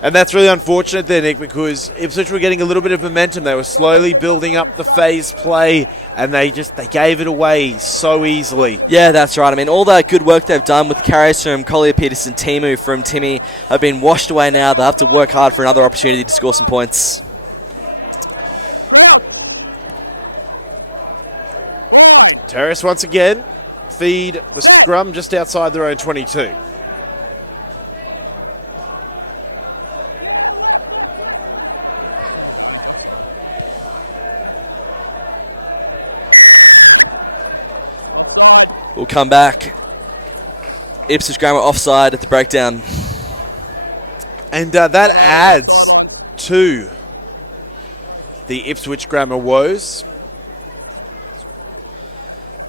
And that's really unfortunate there, Nick, because Ipswich were getting a little bit of momentum. They were slowly building up the phase play, and they gave it away so easily. Yeah, that's right. I mean, all that good work they've done with the carries from Collier Peterson, Timu from Timmy have been washed away now. They'll have to work hard for another opportunity to score some points. Terrace once again feed the scrum just outside their own 22. We'll come back. Ipswich Grammar offside at the breakdown. And that adds to the Ipswich Grammar woes.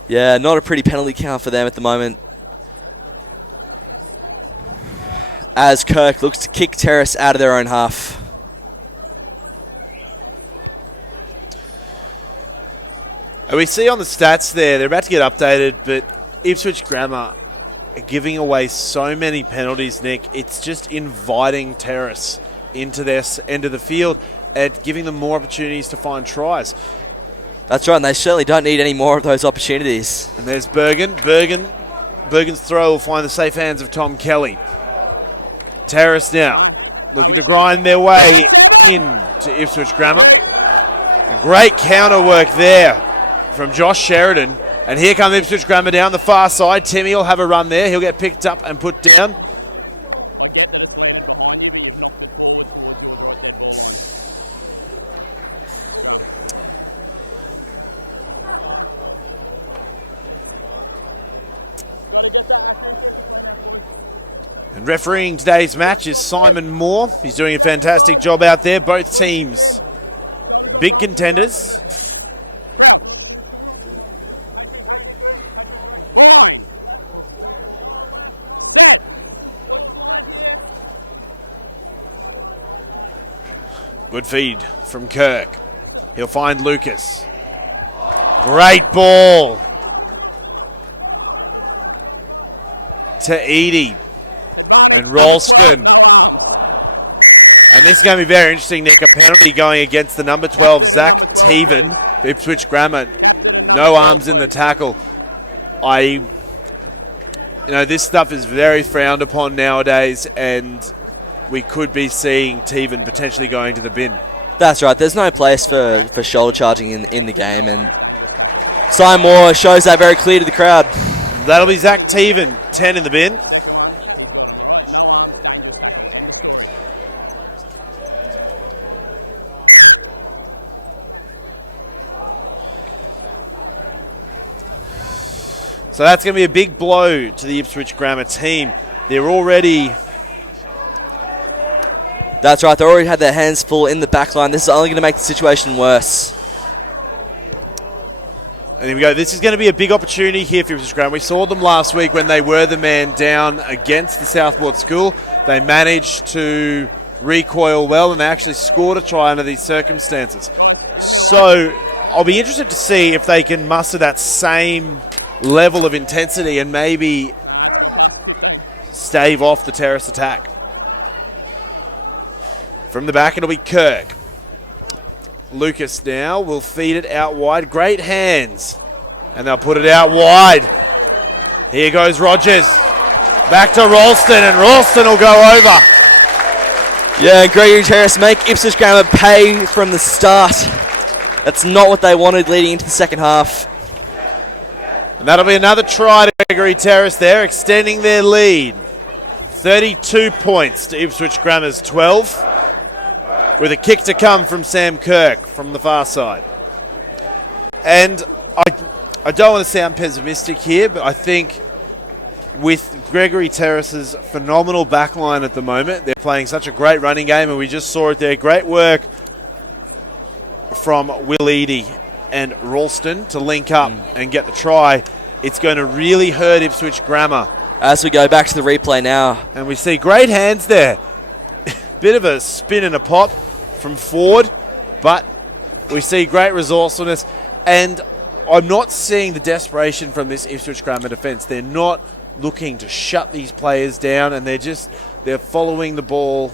Yeah, not a pretty penalty count for them at the moment. As Kirk looks to kick Terrace out of their own half. And we see on the stats there, they're about to get updated, but Ipswich Grammar are giving away so many penalties, Nick. It's just inviting Terrace into their end of the field and giving them more opportunities to find tries. That's right, and they certainly don't need any more of those opportunities. And there's Bergen's throw will find the safe hands of Tom Kelly. Terrace now looking to grind their way into Ipswich Grammar. And great counter work there from Josh Sheridan. And here comes Ipswich Grammar down the far side. Timmy will have a run there. He'll get picked up and put down. And refereeing today's match is Simon Moore. He's doing a fantastic job out there. Both teams big contenders. Good feed from Kirk. He'll find Lucas. Great ball to Edie and Ralston. And this is going to be very interesting, Nick. A penalty going against the number 12, Zach Teven, Ipswich Grammar. No arms in the tackle. This stuff is very frowned upon nowadays, and we could be seeing Teven potentially going to the bin. That's right. There's no place for shoulder charging in the game, and Simon Moore shows that very clear to the crowd. That'll be Zach Teven, 10 in the bin. So that's going to be a big blow to the Ipswich Grammar team. They're already... That's right, they already had their hands full in the back line. This is only going to make the situation worse. And here we go. This is going to be a big opportunity here for Ipswich Grammar. We saw them last week when they were the man down against the Southport School. They managed to recoil well, and they actually scored a try under these circumstances. So I'll be interested to see if they can muster that same level of intensity and maybe stave off the Terrace attack. From the back, it'll be Kirk. Lucas now will feed it out wide. Great hands And they'll put it out wide. Here goes Rogers. Back to Ralston, and Ralston will go over. Yeah, Gregory and Terrace make Ipswich Grammar pay from the start. That's not what they wanted leading into the second half. And that'll be another try to Gregory Terrace there, extending their lead. 32 points to Ipswich Grammar's 12, with a kick to come from Sam Kirk from the far side. And I don't want to sound pessimistic here, but I think with Gregory Terrace's phenomenal backline at the moment, they're playing such a great running game, and we just saw it there. Great work from Will Eadie and Ralston to link up and get the try. It's going to really hurt Ipswich Grammar. As we go back to the replay now. And we see great hands there. Bit of a spin and a pop from Ford, but we see great resourcefulness. And I'm not seeing the desperation from this Ipswich Grammar defence. They're not looking to shut these players down, and they're following the ball.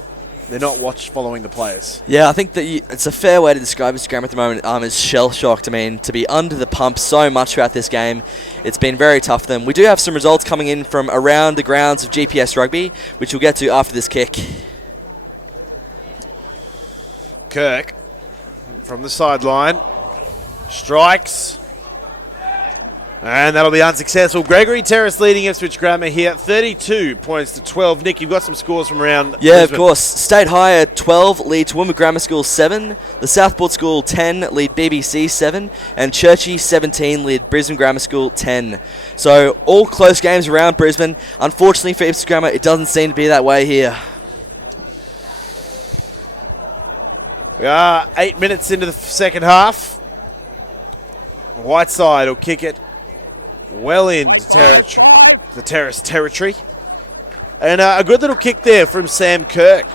They're not following the players. Yeah, I think that it's a fair way to describe Ipswich Grammar at the moment. Is shell-shocked. I mean, to be under the pump so much throughout this game, it's been very tough for them. We do have some results coming in from around the grounds of GPS Rugby, which we'll get to after this kick. Kirk from the sideline strikes. And that'll be unsuccessful. Gregory Terrace leading Ipswich Grammar here, 32 points to 12. Nick, you've got some scores from around Yeah, Brisbane. Of course. State Higher 12 lead Toowoomba Grammar School 7. The Southport School 10 lead BBC 7. And Churchie 17 lead Brisbane Grammar School 10. So all close games around Brisbane. Unfortunately for Ipswich Grammar, it doesn't seem to be that way here. We are 8 minutes into the second half. Whiteside will kick it well into the Terrace territory. And a good little kick there from Sam Kirk.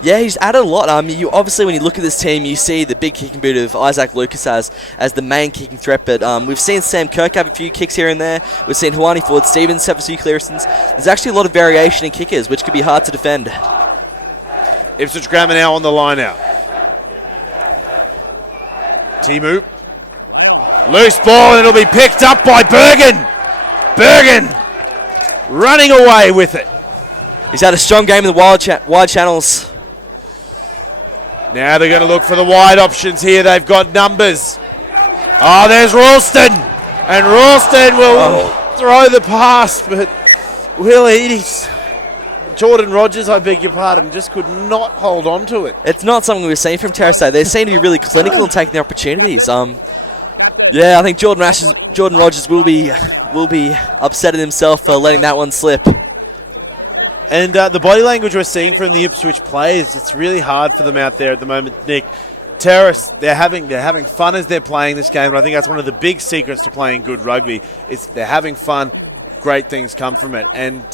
Yeah, he's added a lot. Obviously, when you look at this team, you see the big kicking boot of Isaac Lucas as the main kicking threat. But we've seen Sam Kirk have a few kicks here and there. We've seen Hawani Ford Stevens have a few clearances. There's actually a lot of variation in kickers, which could be hard to defend. Ipswich Grammar now on the line out. Timu. Loose ball, and it'll be picked up by Bergen. Bergen running away with it. He's had a strong game in the wide channels. Now they're going to look for the wide options here. They've got numbers. Oh, there's Ralston. And Ralston will throw the pass, but Will Eadie's Jordan Rogers, I beg your pardon, just could not hold on to it. It's not something we've seen from Terrace. They seem to be really clinical and taking the opportunities. Yeah, I think Jordan Rogers will be upset at himself for letting that one slip. And the body language we're seeing from the Ipswich players, it's really hard for them out there at the moment, Nick. Terrace, they're having fun as they're playing this game, and I think that's one of the big secrets to playing good rugby. Is they're having fun, great things come from it, and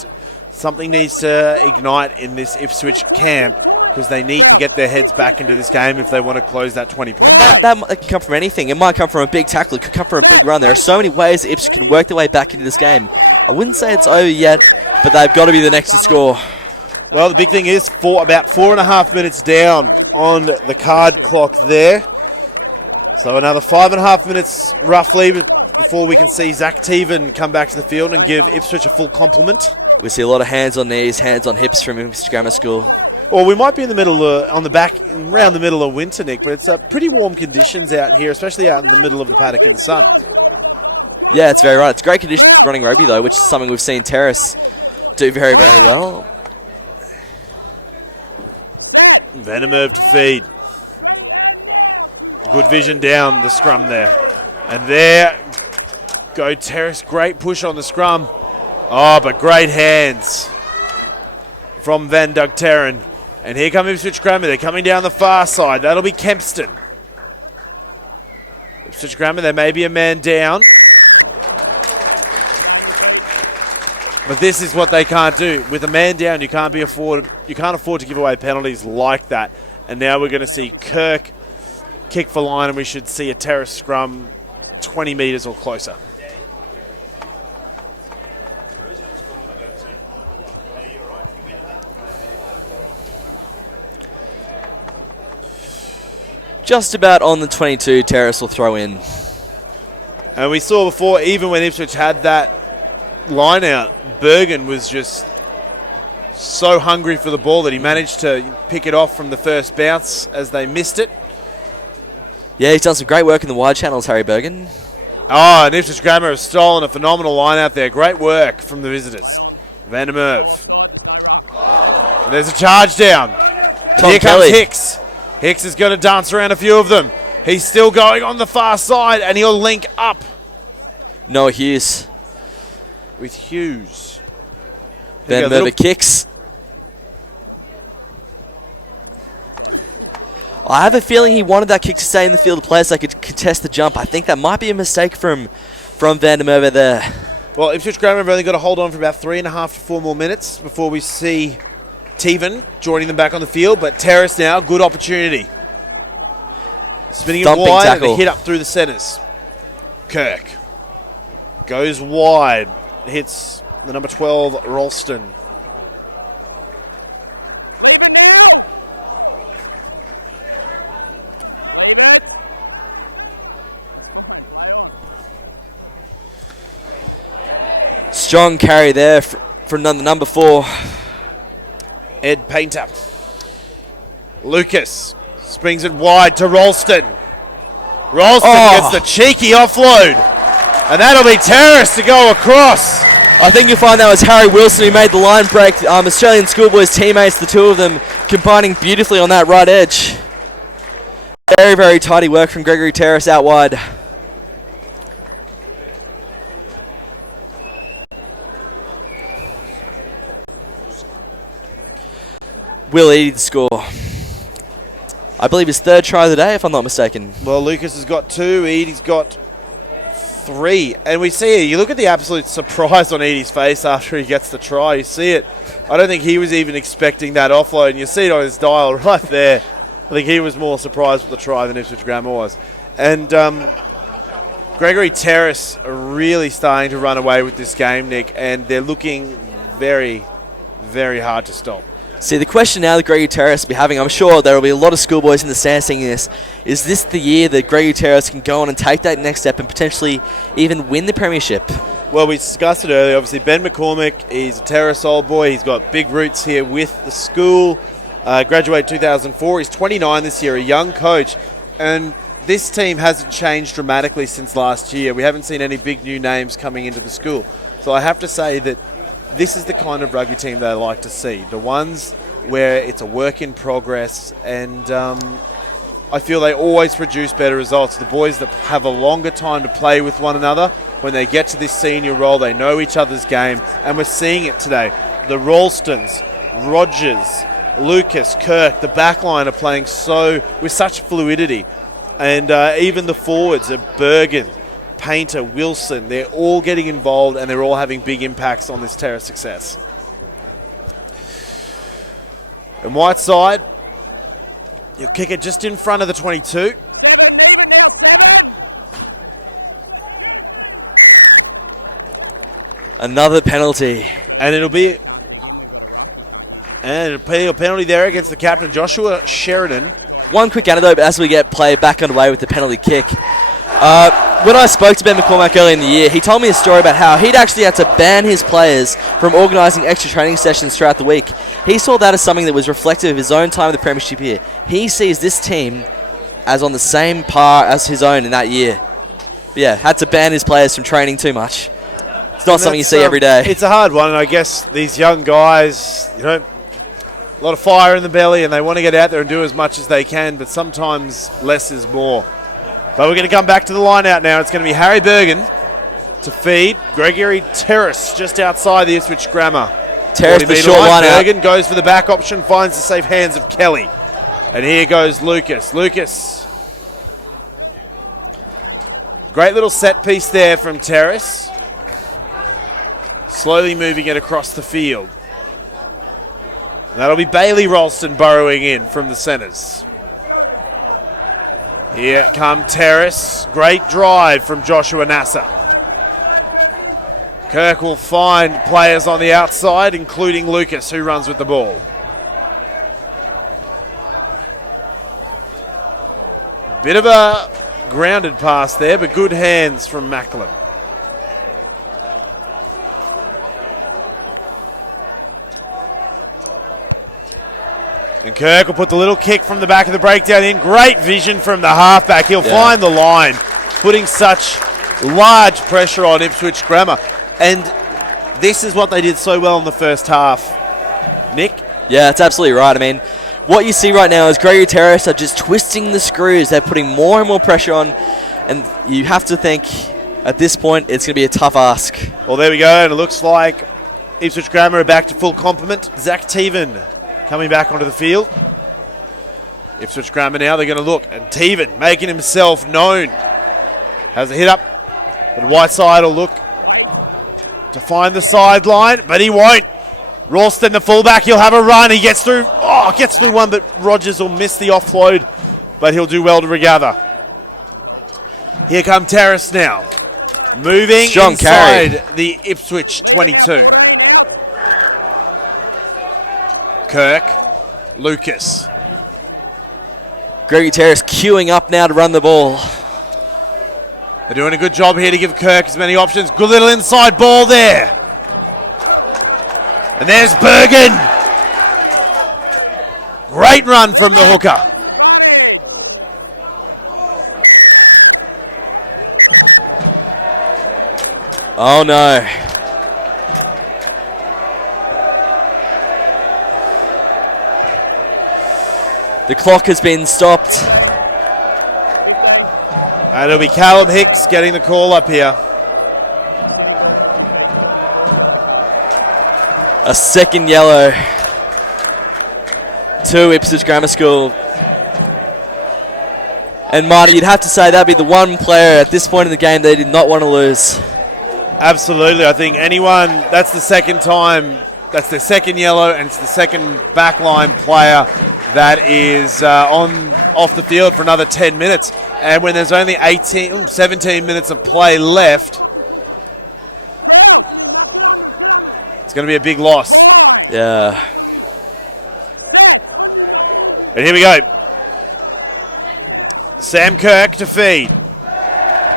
something needs to ignite in this Ipswich camp, because they need to get their heads back into this game if they want to close that 20-point gap. That can come from anything. It might come from a big tackle. It could come from a big run. There are so many ways that Ipswich can work their way back into this game. I wouldn't say it's over yet, but they've got to be the next to score. Well, the big thing is about 4.5 minutes down on the card clock there. So another 5.5 minutes roughly before we can see Zach Teven come back to the field and give Ipswich a full complement. We see a lot of hands on knees, hands on hips from Ipswich Grammar School. Well, we might be in the middle, around the middle of winter, Nick, but it's pretty warm conditions out here, especially out in the middle of the paddock in the sun. Yeah, it's very right. It's great conditions for running rugby, though, which is something we've seen Terrace do very, very well. Venemerve to feed. Good vision down the scrum there. And there go Terrace. Great push on the scrum. Oh, but great hands from Van Dugteren. And here come Ipswich Grammar. They're coming down the far side. That'll be Kempston. Ipswich Grammar, there may be a man down. But this is what they can't do. With a man down, you can't afford to give away penalties like that. And now we're going to see Kirk kick for line, and we should see a Terrace scrum 20 metres or closer. Just about on the 22, Terrace will throw in. And we saw before, even when Ipswich had that line out, Bergen was just so hungry for the ball that he managed to pick it off from the first bounce as they missed it. Yeah, he's done some great work in the wide channels, Harry Bergen. Oh, and Ipswich Grammar have stolen a phenomenal line out there. Great work from the visitors. Van der Merwe. And there's a charge down. Here comes Hicks. Hicks is going to dance around a few of them. He's still going on the far side, and he'll link up. Noah Hughes. With Hughes. Van der Merwe kicks. I have a feeling he wanted that kick to stay in the field of play so they could contest the jump. I think that might be a mistake from Van der Merwe there. Well, Ipswich Grammar have only got to hold on for about 3.5 to 4 more minutes before we see Teven joining them back on the field. But Terrace now, good opportunity. Spinning it wide tackle. And a hit up through the centres. Kirk goes wide, hits the number 12, Ralston. Strong carry there from the number 4. Ed Painter. Lucas springs it wide to Ralston. Ralston gets the cheeky offload. And that'll be Terrace to go across. I think you'll find that was Harry Wilson who made the line break. Australian Schoolboys teammates, the two of them combining beautifully on that right edge. Very, very tidy work from Gregory Terrace out wide. Will Eady to score. I believe his 3rd try of the day, if I'm not mistaken. Well, Lucas has got 2. Eady's got 3. And we see it. You look at the absolute surprise on Eady's face after he gets the try. You see it. I don't think he was even expecting that offload. And you see it on his dial right there. I think he was more surprised with the try than Ipswich Grammar was. And Gregory Terrace are really starting to run away with this game, Nick. And they're looking very, very hard to stop. See, the question now that Gregory Terrace will be having, I'm sure there will be a lot of schoolboys in the stands singing this, is this the year that Gregory Terrace can go on and take that next step and potentially even win the premiership? Well, we discussed it earlier. Obviously, Ben McCormick, he's a Terrace old boy. He's got big roots here with the school. Graduated 2004. He's 29 this year, a young coach. And this team hasn't changed dramatically since last year. We haven't seen any big new names coming into the school. So I have to say that this is the kind of rugby team that I like to see. The ones where it's a work in progress, and I feel they always produce better results. The boys that have a longer time to play with one another, when they get to this senior role, they know each other's game, and we're seeing it today. The Ralstons, Rogers, Lucas, Kirk, the back line are playing with such fluidity. And even the forwards are Bergen, Painter, Wilson, they're all getting involved and they're all having big impacts on this Terrace success. And Whiteside, he'll kick it just in front of the 22. Another penalty. And it'll be a penalty there against the captain, Joshua Sheridan. One quick anecdote as we get play back underway with the penalty kick. When I spoke to Ben McCormack earlier in the year, he told me a story about how he'd actually had to ban his players from organising extra training sessions throughout the week. He saw that as something that was reflective of his own time in the Premiership year. He sees this team as on the same par as his own in that year. But yeah, had to ban his players from training too much. It's not something you see every day. It's a hard one, and I guess these young guys, a lot of fire in the belly, and they want to get out there and do as much as they can, but sometimes less is more. But we're going to come back to the line out now. It's going to be Harry Bergen to feed Gregory Terrace just outside the Ipswich Grammar. Terrace, the short line out. Bergen goes for the back option, finds the safe hands of Kelly. And here goes Lucas. Great little set piece there from Terrace. Slowly moving it across the field. That'll be Bailey Ralston burrowing in from the centres. Here come Terrace. Great drive from Joshua Nasser. Kirk will find players on the outside, including Lucas, who runs with the ball. Bit of a grounded pass there, but good hands from Macklin. And Kirk will put the little kick from the back of the breakdown in. Great vision from the halfback. He'll find the line, putting such large pressure on Ipswich Grammar. And this is what they did so well in the first half. Nick? Yeah, that's absolutely right. I mean, what you see right now is Gregory Terrace are just twisting the screws. They're putting more and more pressure on. And you have to think, at this point, it's going to be a tough ask. Well, there we go. And it looks like Ipswich Grammar are back to full complement. Zach Teven coming back onto the field. Ipswich Grammar now, they're going to look. And Teven making himself known. Has a hit up. But Whiteside will look to find the sideline, but he won't. Ralston, the fullback, he'll have a run. He gets through. Oh, gets through one, but Rogers will miss the offload. But he'll do well to regather. Here come Terrace now. Moving Strong inside carry. the Ipswich 22. Kirk, Lucas. Gregory Terrace queuing up now to run the ball. They're doing a good job here to give Kirk as many options. Good little inside ball there. And there's Bergen. Great run from the hooker. Oh no. The clock has been stopped. And it'll be Callum Hicks getting the call up here. A second yellow to Ipswich Grammar School. And Marty, you'd have to say that'd be the one player at this point in the game they did not want to lose. Absolutely. I think anyone, that's the second time, that's their second yellow, and it's the second backline player that is off the field for another 10 minutes. And when there's only 17 minutes of play left, it's going to be a big loss. Yeah. And here we go. Sam Kirk to feed.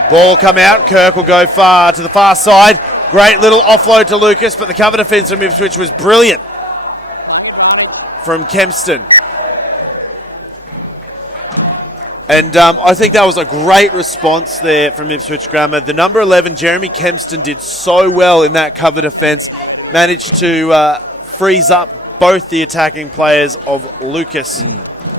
Ball come out. Kirk will go far to the far side. Great little offload to Lucas, but the cover defence from Ipswich was brilliant from Kempston. And I think that was a great response there from Ipswich Grammar. The number 11, Jeremy Kempston, did so well in that cover defence. Managed to freeze up both the attacking players of Lucas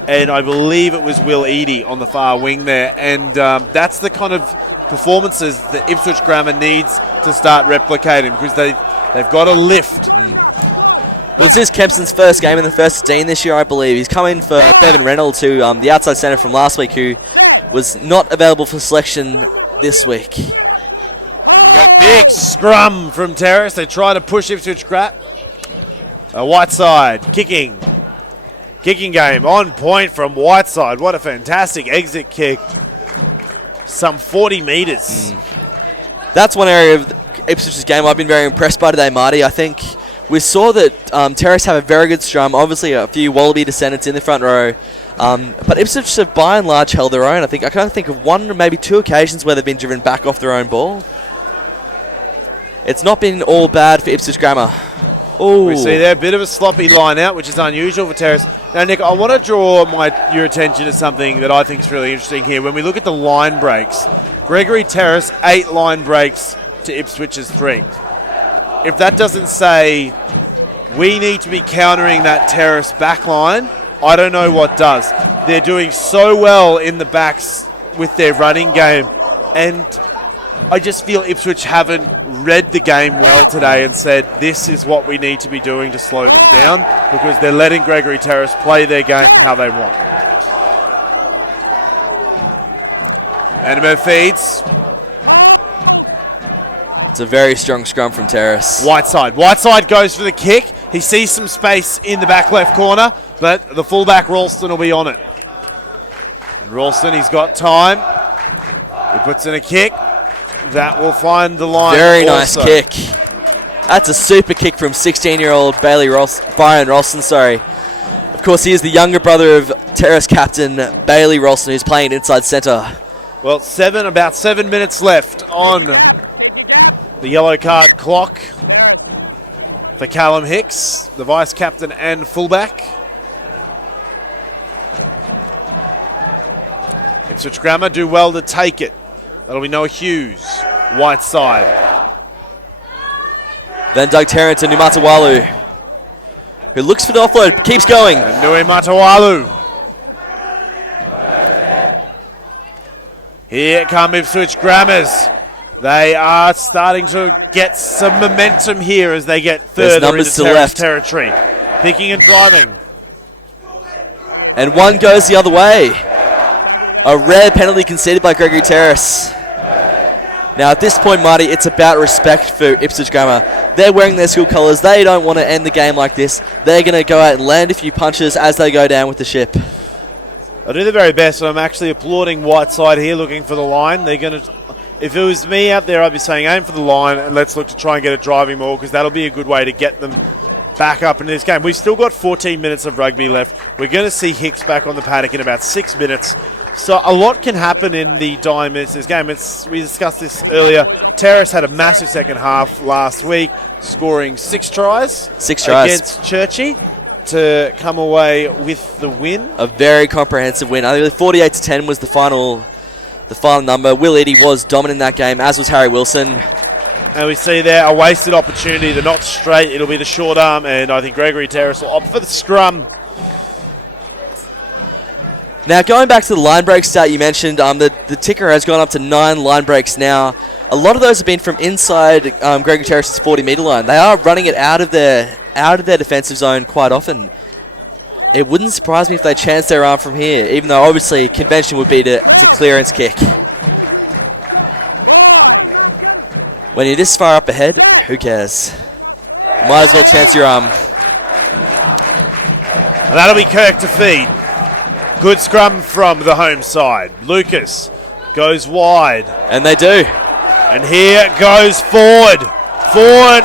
and I believe it was Will Eadie on the far wing there. And that's the kind of performances that Ipswich Grammar needs to start replicating, because they've got a lift. Well, this is Kempston's first game in the first 15 this year, I believe. He's come in for Bevan Reynolds, who the outside centre from last week, who was not available for selection this week. Big scrum from Terrace. They try to push Ipswich Grammar. Whiteside kicking game on point from Whiteside. What a fantastic exit kick. Some 40 metres. That's one area of Ipswich's game I've been very impressed by today, Marty. I think we saw that Terrace have a very good scrum. Obviously, a few Wallaby descendants in the front row. But Ipswich have by and large held their own. I can't think of one or maybe two occasions where they've been driven back off their own ball. It's not been all bad for Ipswich Grammar. Ooh. We see there a bit of a sloppy line out, which is unusual for Terrace. Now, Nick, I want to draw your attention to something that I think is really interesting here. When we look at the line breaks, Gregory Terrace, 8 line breaks to Ipswich's 3. If that doesn't say we need to be countering that Terrace back line, I don't know what does. They're doing so well in the backs with their running game, and I just feel Ipswich haven't read the game well today and said this is what we need to be doing to slow them down, because they're letting Gregory Terrace play their game how they want. Animo feeds. It's a very strong scrum from Terrace. Whiteside goes for the kick. He sees some space in the back left corner, but the fullback Ralston will be on it. And Ralston, he's got time. He puts in a kick. That will find the line. Very nice kick. That's a super kick from 16-year-old Byron Ralston. Of course, he is the younger brother of Terrace captain Bailey Ralston, who's playing inside centre. Well, about 7 minutes left on the yellow card clock for Callum Hicks, the vice captain and fullback. Ipswich Grammar do well to take it. That'll be Noah Hughes, white side. Then Doug Terrace and Numatawalu, who looks for the offload, keeps going. And Nui Matawalu. Here come Ipswich Grammars. They are starting to get some momentum here as they get further into Terrace territory. Picking and driving. And one goes the other way. A rare penalty conceded by Gregory Terrace. Now at this point, Marty, it's about respect for Ipswich Grammar. They're wearing their school colours. They don't want to end the game like this. They're going to go out and land a few punches as they go down with the ship. I'll do the very best. I'm actually applauding Whiteside here, looking for the line. They're going to... If it was me out there, I'd be saying aim for the line and let's look to try and get it driving more, because that'll be a good way to get them back up into this game. We've still got 14 minutes of rugby left. We're going to see Hicks back on the paddock in about 6 minutes. So a lot can happen in the dying minutes of this game. We discussed this earlier. Terrace had a massive second half last week, scoring 6 tries. 6 tries. Against Churchy to come away with the win. A very comprehensive win. I think 48-10 was the final number. Will Eadie was dominant in that game, as was Harry Wilson. And we see there a wasted opportunity. They're not straight. It'll be the short arm, and I think Gregory Terrace will opt for the scrum. Now, going back to the line break stat you mentioned, the ticker has gone up to 9 line breaks now. A lot of those have been from inside Gregory Terrace's 40-metre line. They are running it out of their defensive zone quite often. It wouldn't surprise me if they chance their arm from here, even though obviously convention would be to clearance kick. When you're this far up ahead, who cares? Might as well chance your arm. And that'll be Kirk to feed. Good scrum from the home side. Lucas goes wide. And they do. And here goes Ford. Ford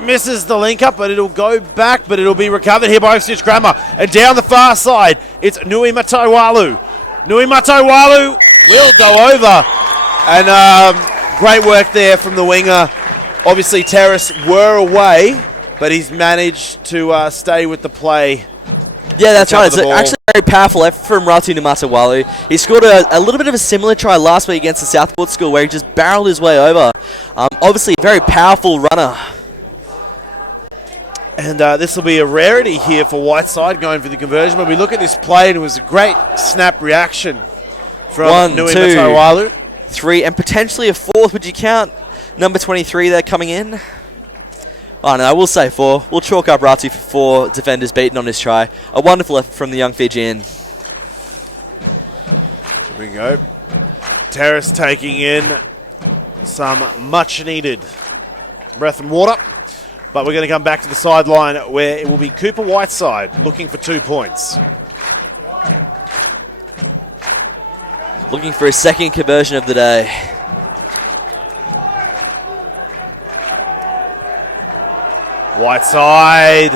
misses the link up, but it'll go back, but it'll be recovered here by Ipswich Grammar. And down the far side, it's Nui Matawalu. Nui Matawalu will go over. And great work there from the winger. Obviously, Terrace were away, but he's managed to stay with the play. Yeah, that's right. It's actually a very powerful effort from Ratu Numatawalu. He scored a little bit of a similar try last week against the Southport School, where he just barreled his way over. Obviously, a very powerful runner. And this will be a rarity here for Whiteside going for the conversion. But we look at this play, and it was a great snap reaction from Nui Matawalu. 3, and potentially a 4th. Would you count number 23 there coming in? Oh, no, I will say 4. We'll chalk up Ratu for 4 defenders beaten on this try. A wonderful effort from the young Fijian. Here we go. Terrace taking in some much-needed breath and water. But we're going to come back to the sideline where it will be Cooper Whiteside looking for 2 points. Looking for his second conversion of the day. Whiteside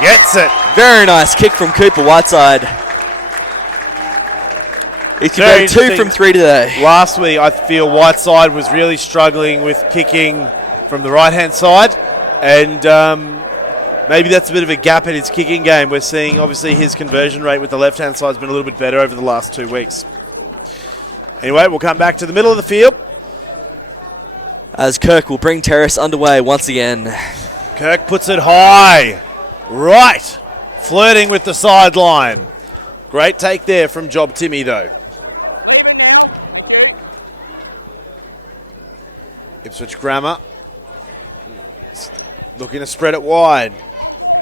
gets it. Very nice kick from Cooper Whiteside. He's converted 2 from 3 today. Last week, I feel Whiteside was really struggling with kicking from the right-hand side, and maybe that's a bit of a gap in his kicking game. We're seeing, obviously, his conversion rate with the left-hand side has been a little bit better over the last 2 weeks. Anyway, we'll come back to the middle of the field, as Kirk will bring Terrace underway once again. Kirk puts it high. Right. Flirting with the sideline. Great take there from Job Timmy, though. Ipswich Grammar looking to spread it wide.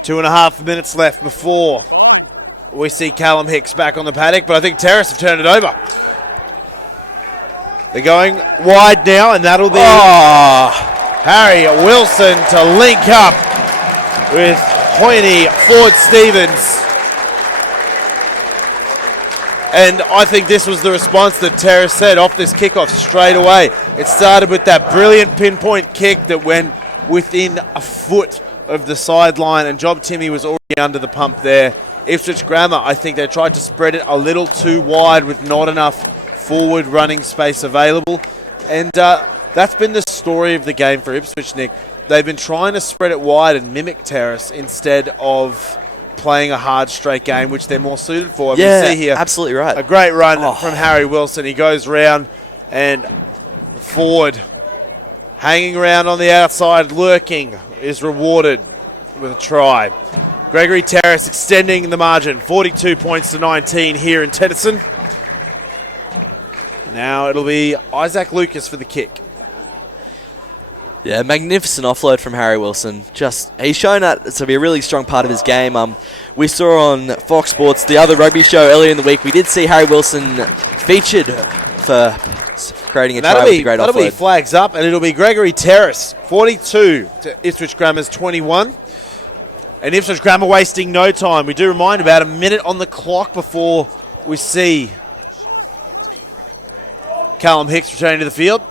2.5 minutes left before we see Callum Hicks back on the paddock, but I think Terrace have turned it over. They're going wide now, and that'll be Harry Wilson to link up with Hoyne Ford Stevens. And I think this was the response that Terrace said off this kickoff straight away. It started with that brilliant pinpoint kick that went within a foot of the sideline, and Job Timmy was already under the pump there. Ipswich Grammar, I think they tried to spread it a little too wide with not enough forward running space available. And that's been the story of the game for Ipswich, Nick. They've been trying to spread it wide and mimic Terrace instead of playing a hard straight game, which they're more suited for. And Yeah, we see here absolutely right. a great run from Harry Wilson. He goes round and forward, hanging around on the outside, lurking, is rewarded with a try. Gregory Terrace extending the margin, 42 points to 19 here in Tennyson. Now it'll be Isaac Lucas for the kick. Yeah, magnificent offload from Harry Wilson. He's shown that to be a really strong part of his game. We saw on Fox Sports, the other rugby show earlier in the week, we did see Harry Wilson featured for creating a try with a great that'll offload. be flags up, and it'll be Gregory Terrace, 42 to Ipswich Grammar's 21. And Ipswich Grammar wasting no time. We do remind about a minute on the clock before we see Callum Hicks returning to the field.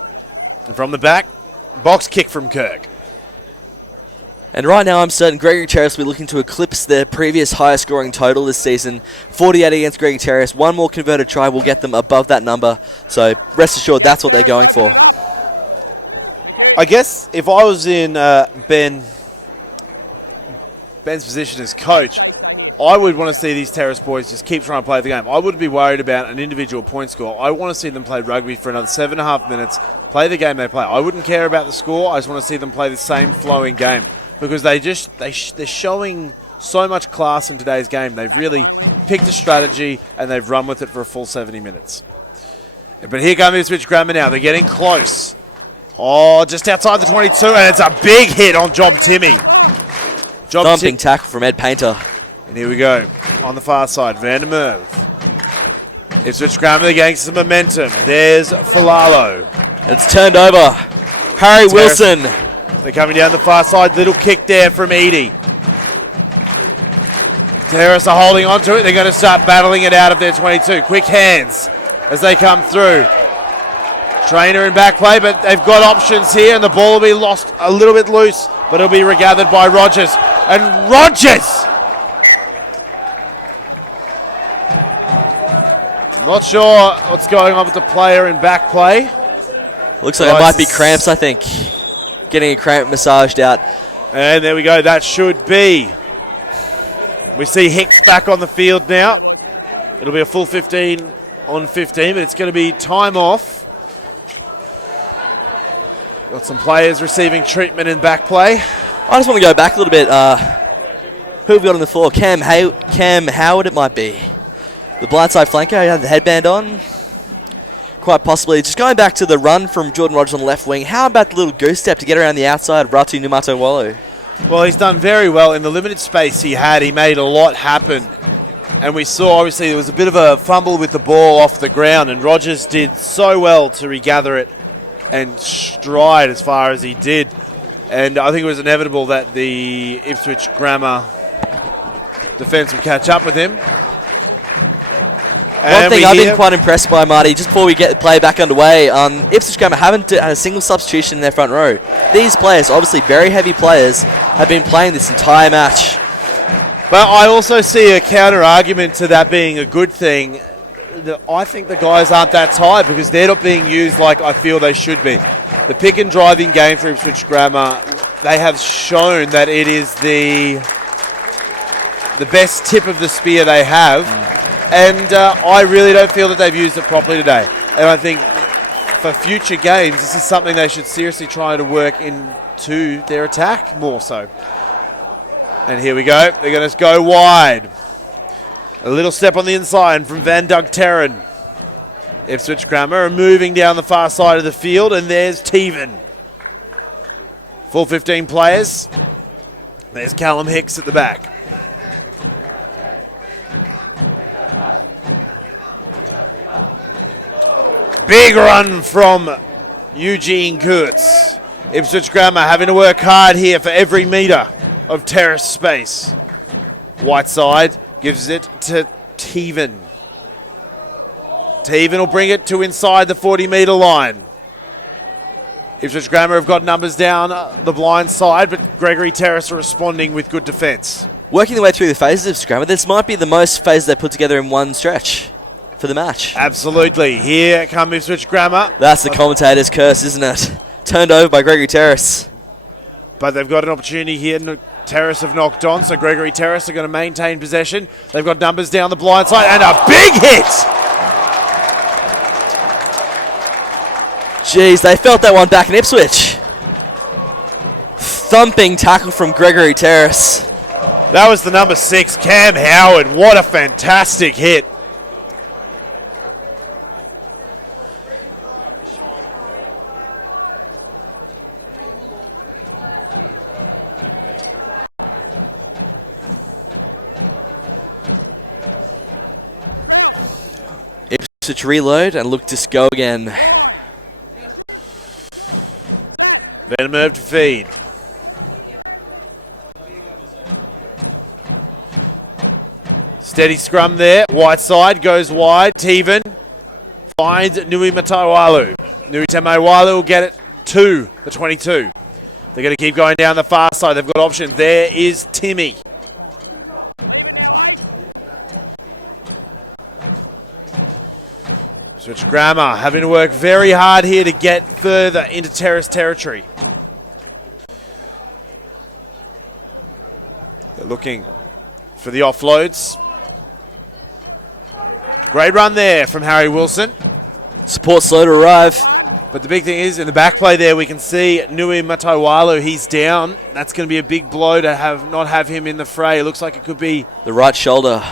And from the back, box kick from Kirk. And right now I'm certain Gregory Terrace will be looking to eclipse their previous highest scoring total this season. 48 against Gregory Terrace. One more converted try will get them above that number. So rest assured that's what they're going for. I guess if I was in Ben's position as coach, I would want to see these Terrace boys just keep trying to play the game. I wouldn't be worried about an individual point score. I want to see them play rugby for another 7.5 minutes, play the game they play. I wouldn't care about the score. I just want to see them play the same flowing game because they're showing so much class in today's game. They've really picked a strategy and they've run with it for a full 70 minutes. But here comes Ipswich Grammar now. They're getting close. Oh, just outside the 22, and it's a big hit on Job Timmy. Thumping tackle from Ed Painter. And here we go. On the far side, Van der Merwe. Ipswich Grammar getting some momentum. There's Falalo. It's turned over. Harry Wilson. They're coming down the far side. Little kick there from Edie. Terrace are holding on to it. They're going to start battling it out of their 22. Quick hands as they come through. Trainer in back play, but they've got options here, and the ball will be lost a little bit loose, but it'll be regathered by Rogers. And Rogers! Not sure what's going on with the player in back play. Looks like it might be cramps, I think. Getting a cramp massaged out. And there we go. That should be. We see Hicks back on the field now. It'll be a full 15 on 15, but it's going to be time off. Got some players receiving treatment in back play. I just want to go back a little bit. Who have we got on the floor? Cam Howard, it might be. The blindside flanker, he had the headband on. Quite possibly. Just going back to the run from Jordan Rogers on the left wing, how about the little goose step to get around the outside of Ratu Numato-Walu? Well, he's done very well. In the limited space he had, he made a lot happen. And we saw, obviously, there was a bit of a fumble with the ball off the ground, and Rogers did so well to regather it and stride as far as he did. And I think it was inevitable that the Ipswich Grammar defence would catch up with him. One thing I've been quite impressed by, Marty, just before we get the play back underway, Ipswich Grammar haven't had a single substitution in their front row. These players, obviously very heavy players, have been playing this entire match. But I also see a counter-argument to that being a good thing. I think the guys aren't that tired because they're not being used like I feel they should be. The pick and driving game for Ipswich Grammar, they have shown that it is the best tip of the spear they have. And I really don't feel that they've used it properly today. And I think for future games, this is something they should seriously try to work into their attack more so. And here we go. They're going to go wide. A little step on the inside from Van Dugterren. Ipswich Grammar are moving down the far side of the field, and there's Teven. Full 15 players. There's Callum Hicks at the back. Big run from Eugene Kurtz. Ipswich Grammar having to work hard here for every metre of terrace space. Whiteside gives it to Teven. Teven will bring it to inside the 40-metre line. Ipswich Grammar have got numbers down the blind side, but Gregory Terrace are responding with good defence. Working their way through the phases of Ipswich Grammar, this might be the most phases they put together in one stretch. for the match. Absolutely. Here come Ipswich Grammar. That's the commentator's curse, isn't it? Turned over by Gregory Terrace. But they've got an opportunity here. Terrace have knocked on, so Gregory Terrace are going to maintain possession. They've got numbers down the blind side, and a big hit! Jeez, they felt that one back in Ipswich. Thumping tackle from Gregory Terrace. That was the number 6, Cam Howard. What a fantastic hit. Ipswich reload and look to go again. Then move to feed. Steady scrum there. Whiteside goes wide. Teven finds Nui Mataiwalu. Nui Mataiwalu will get it to the 22. They're going to keep going down the far side. They've got options. There is Timmy. Ipswich Grammar having to work very hard here to get further into Terrace territory. They're looking for the offloads. Great run there from Harry Wilson. Support slow to arrive. But the big thing is, in the back play there, we can see Nui Mataiwalu. He's down. That's going to be a big blow to not have him in the fray. It looks like it could be the right shoulder.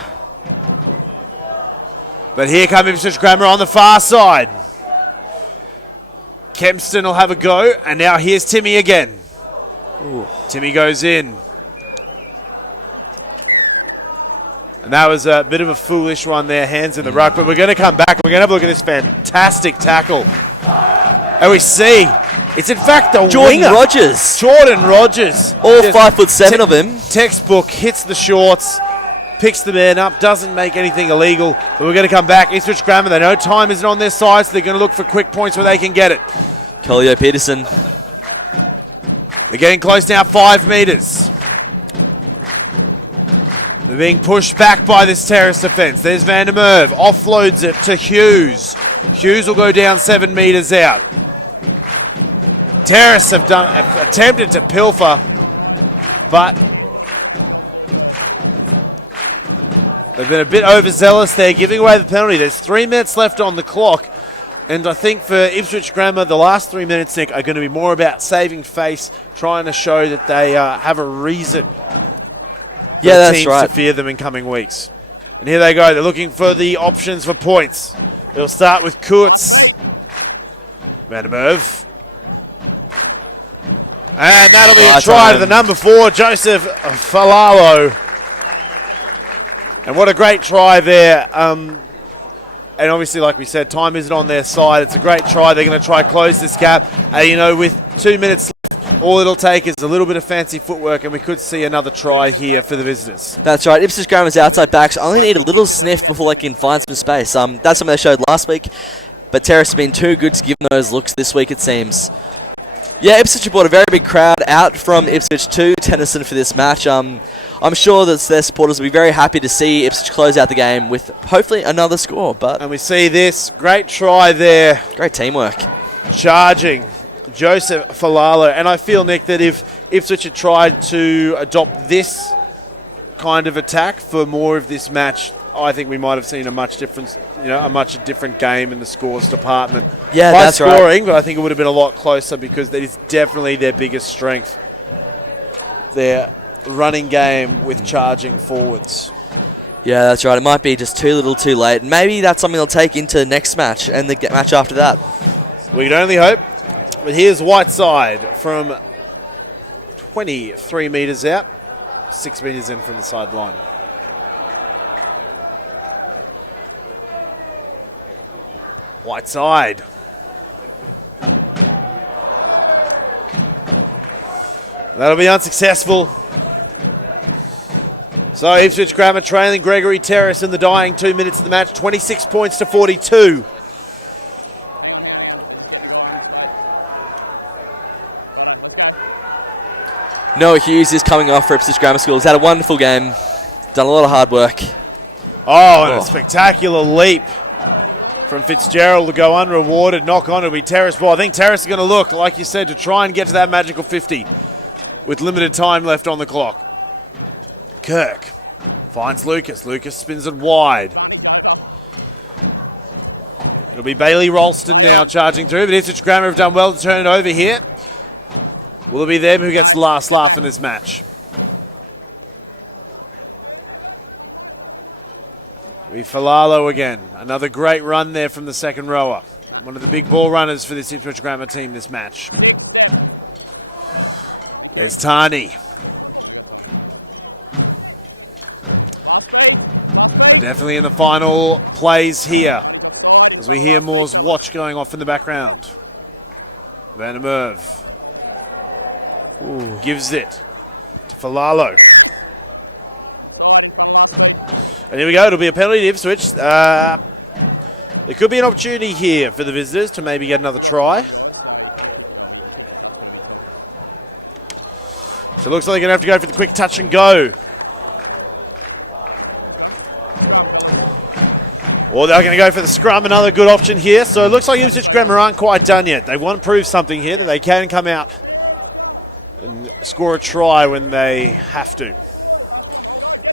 But here comes Ipswich Grammar on the far side. Kempston will have a go, and now here's Timmy again. Ooh. Timmy goes in. And that was a bit of a foolish one there, hands in the ruck. But we're going to come back. We're going to have a look at this fantastic tackle. And we see, it's in fact the Jordan winger. Rogers. Jordan Rogers. All 5'7" of him. Textbook, hits the shorts, picks the man up, doesn't make anything illegal. But we're going to come back. Ipswich Grammar, they know time isn't on their side, so they're going to look for quick points where they can get it. Collier Peterson. They're getting close now, 5 metres. They're being pushed back by this Terrace defence. There's Van der Merwe, offloads it to Hughes. Hughes will go down 7 metres out. Terrace have attempted to pilfer, but they've been a bit overzealous there, giving away the penalty. There's 3 minutes left on the clock, and I think for Ipswich Grammar, the last 3 minutes, Nick, are going to be more about saving face, trying to show that they have a reason. Yeah, that's teams right. To fear them in coming weeks. And here they go. They're looking for the options for points. They'll start with Kurtz. Van der Merwe. And that'll be a try to the number 4, Joseph Falalo. And what a great try there. And obviously, like we said, time isn't on their side. It's a great try. They're going to try close this gap. With 2 minutes left, all it'll take is a little bit of fancy footwork, and we could see another try here for the visitors. That's right. Ipswich Grammar's outside backs only need a little sniff before they can find some space. That's something they showed last week, but Terrace has been too good to give them those looks this week, it seems. Yeah, Ipswich brought a very big crowd out from Ipswich to Tennyson for this match. I'm sure that their supporters will be very happy to see Ipswich close out the game with hopefully another score. And we see this great try there. Great teamwork. Charging Joseph Falalo. And I feel, Nick, that if Ipswich had tried to adopt this kind of attack for more of this match, I think we might have seen a much different game in the scores department. Yeah, by that's scoring, right. But I think it would have been a lot closer because that is definitely their biggest strength. Their running game with charging forwards. Yeah, that's right. It might be just too little too late. Maybe that's something they'll take into the next match and the match after that. We can only hope. But here's Whiteside from 23 metres out, 6 metres in from the sideline. Whiteside. That'll be unsuccessful. So Ipswich Grammar trailing Gregory Terrace in the dying 2 minutes of the match, 26 points to 42. Noah Hughes is coming off for Ipswich Grammar School. He's had a wonderful game, done a lot of hard work. Oh, and a spectacular leap from Fitzgerald to go unrewarded. Knock on, it'll be Terrace ball. I think Terrace is going to look, like you said, to try and get to that magical 50 with limited time left on the clock. Kirk finds Lucas. Lucas spins it wide. It'll be Bailey Ralston now charging through, but Ipswich Grammar have done well to turn it over here. Will it be them who gets the last laugh in this match? We Falalo again. Another great run there from the second rower. One of the big ball runners for this Ipswich Grammar team this match. There's Tani. And we're definitely in the final plays here as we hear Moore's watch going off in the background. Van der Merwe gives it to Falalo. And here we go, it'll be a penalty to Ipswich. There could be an opportunity here for the visitors to maybe get another try. So it looks like they're going to have to go for the quick touch and go. Or they're going to go for the scrum, another good option here. So it looks like Ipswich Grammar aren't quite done yet. They want to prove something here, that they can come out and score a try when they have to.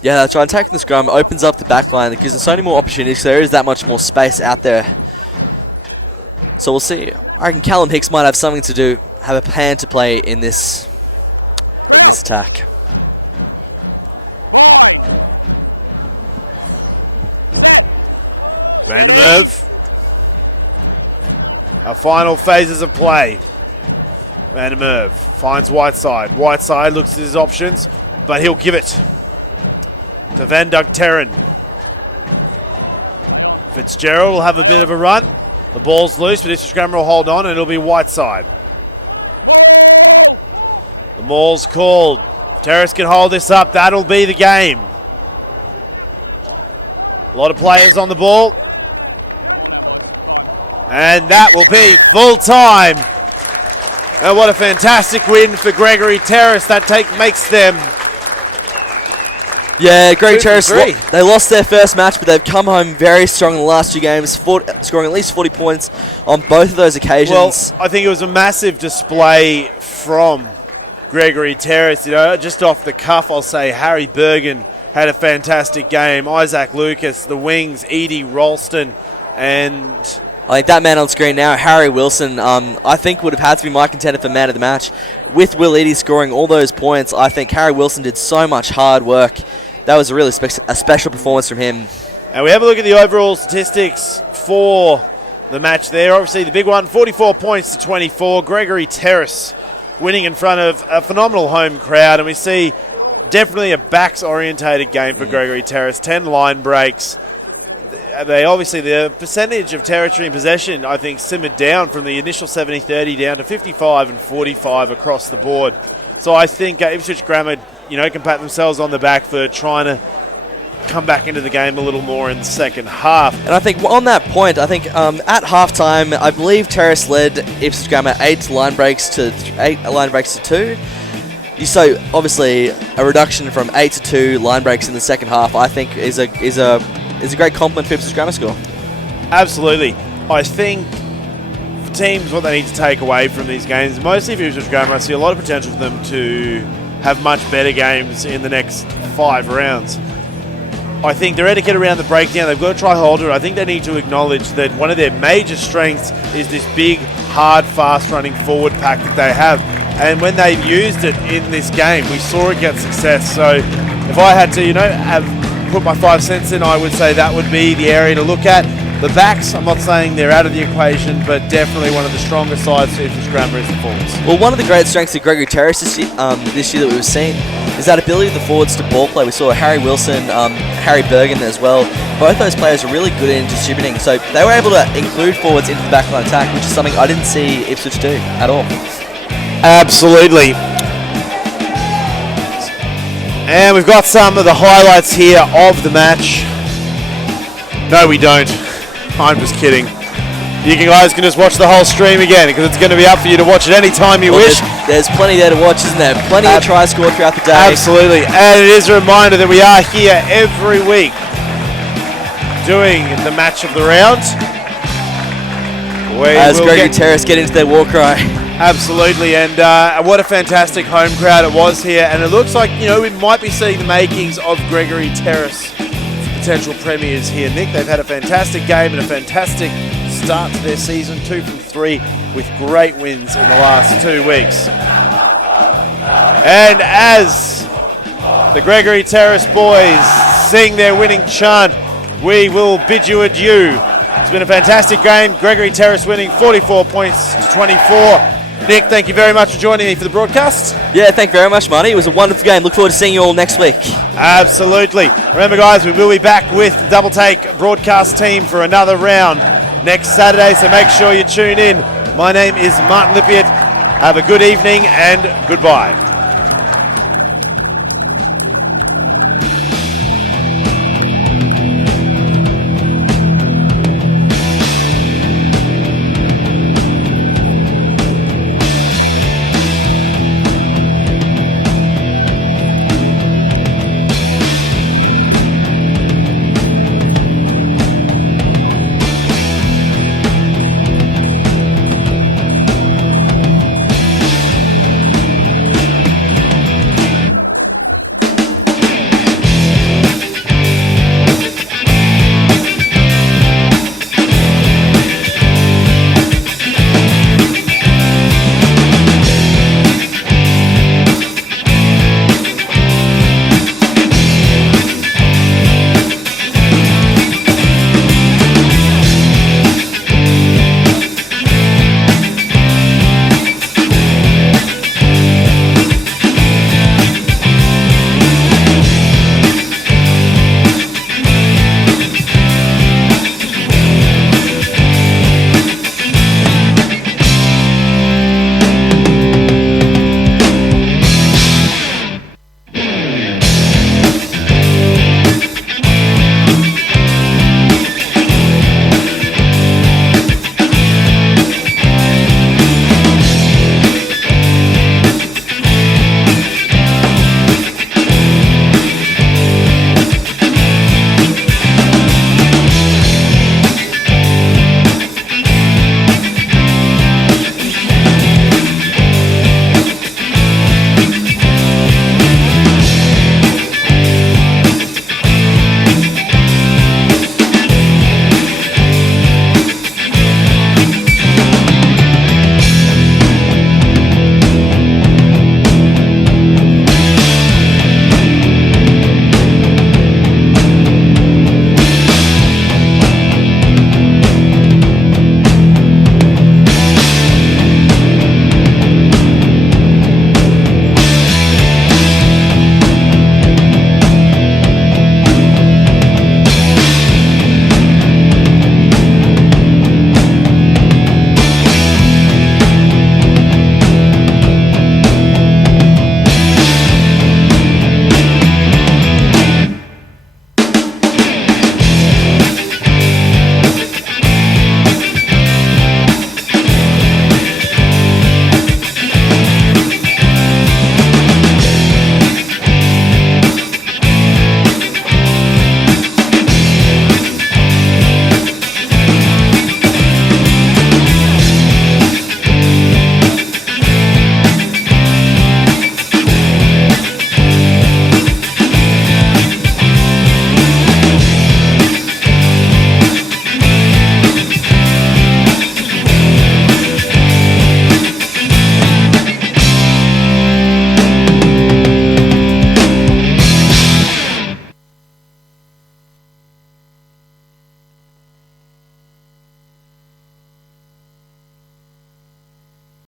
Yeah, that's right. Attacking the scrum opens up the back line. It gives us so many more opportunities. There is that much more space out there. So we'll see. I reckon Callum Hicks might have something to do, have a plan to play in this attack. Van der Merwe. Our final phases of play. Van der Merwe finds Whiteside. Whiteside looks at his options, but he'll give it to Van Terrace. Fitzgerald will have a bit of a run. The ball's loose, but Ipswich Grammar will hold on, and it'll be Whiteside. The maul's called. Terrace can hold this up. That'll be the game. A lot of players on the ball. And that will be full time. And what a fantastic win for Gregory Terrace. That makes them... Yeah, Gregory Terrace, they lost their first match, but they've come home very strong in the last two games, scoring at least 40 points on both of those occasions. Well, I think it was a massive display from Gregory Terrace. You know, just off the cuff, I'll say Harry Bergen had a fantastic game. Isaac Lucas, the wings, Edie Ralston, and... I think that man on screen now, Harry Wilson, I think would have had to be my contender for man of the match. With Will Edie scoring all those points, I think Harry Wilson did so much hard work. That was a really a special performance from him. And we have a look at the overall statistics for the match there. Obviously, the big one, 44 points to 24. Gregory Terrace winning in front of a phenomenal home crowd. And we see definitely a backs-orientated game for Gregory Terrace. 10 line breaks. They obviously, the percentage of territory in possession, I think, simmered down from the initial 70-30 down to 55 and 45 across the board. So I think Ipswich Grammar, can pat themselves on the back for trying to come back into the game a little more in the second half. And I think on that point, at halftime, I believe Terrace led Ipswich Grammar 8 line breaks to 2. So obviously a reduction from 8 to 2 line breaks in the second half, I think is a great compliment for Ipswich Grammar School. Absolutely. I think for teams, what they need to take away from these games, mostly for Ipswich Grammar, I see a lot of potential for them to have much better games in the next 5 rounds. I think their etiquette around the breakdown, they've got to try hold it. I think they need to acknowledge that one of their major strengths is this big, hard, fast-running forward pack that they have. And when they've used it in this game, we saw it get success. So if I had to, put my 5 cents in, I would say that would be the area to look at. The backs, I'm not saying they're out of the equation, but definitely one of the stronger sides for Ipswich Grammar is the forwards. Well, one of the great strengths of Gregory Terrace this year that we've seen is that ability of the forwards to ball play. We saw Harry Wilson, Harry Bergen as well. Both those players are really good in distributing, so they were able to include forwards into the backline attack, which is something I didn't see Ipswich do at all. Absolutely. And we've got some of the highlights here of the match. No, we don't. I'm just kidding. You guys can just watch the whole stream again because it's going to be up for you to watch it anytime you wish. There's plenty there to watch, isn't there? Plenty of tries scored throughout the day. Absolutely. And it is a reminder that we are here every week doing the match of the round. as Gregory Terrace get into their war cry. Absolutely, and what a fantastic home crowd it was here, and it looks like, you know, we might be seeing the makings of Gregory Terrace potential premiers here. Nick, they've had a fantastic game and a fantastic start to their season, 2 from 3 with great wins in the last 2 weeks. And as the Gregory Terrace boys sing their winning chant, we will bid you adieu. It's been a fantastic game. Gregory Terrace winning 44 points to 24. Nick, thank you very much for joining me for the broadcast. Yeah, thank you very much, Marty. It was a wonderful game. Look forward to seeing you all next week. Absolutely. Remember, guys, we will be back with the Double Take broadcast team for another round next Saturday, so make sure you tune in. My name is Martin Lippiett. Have a good evening and goodbye.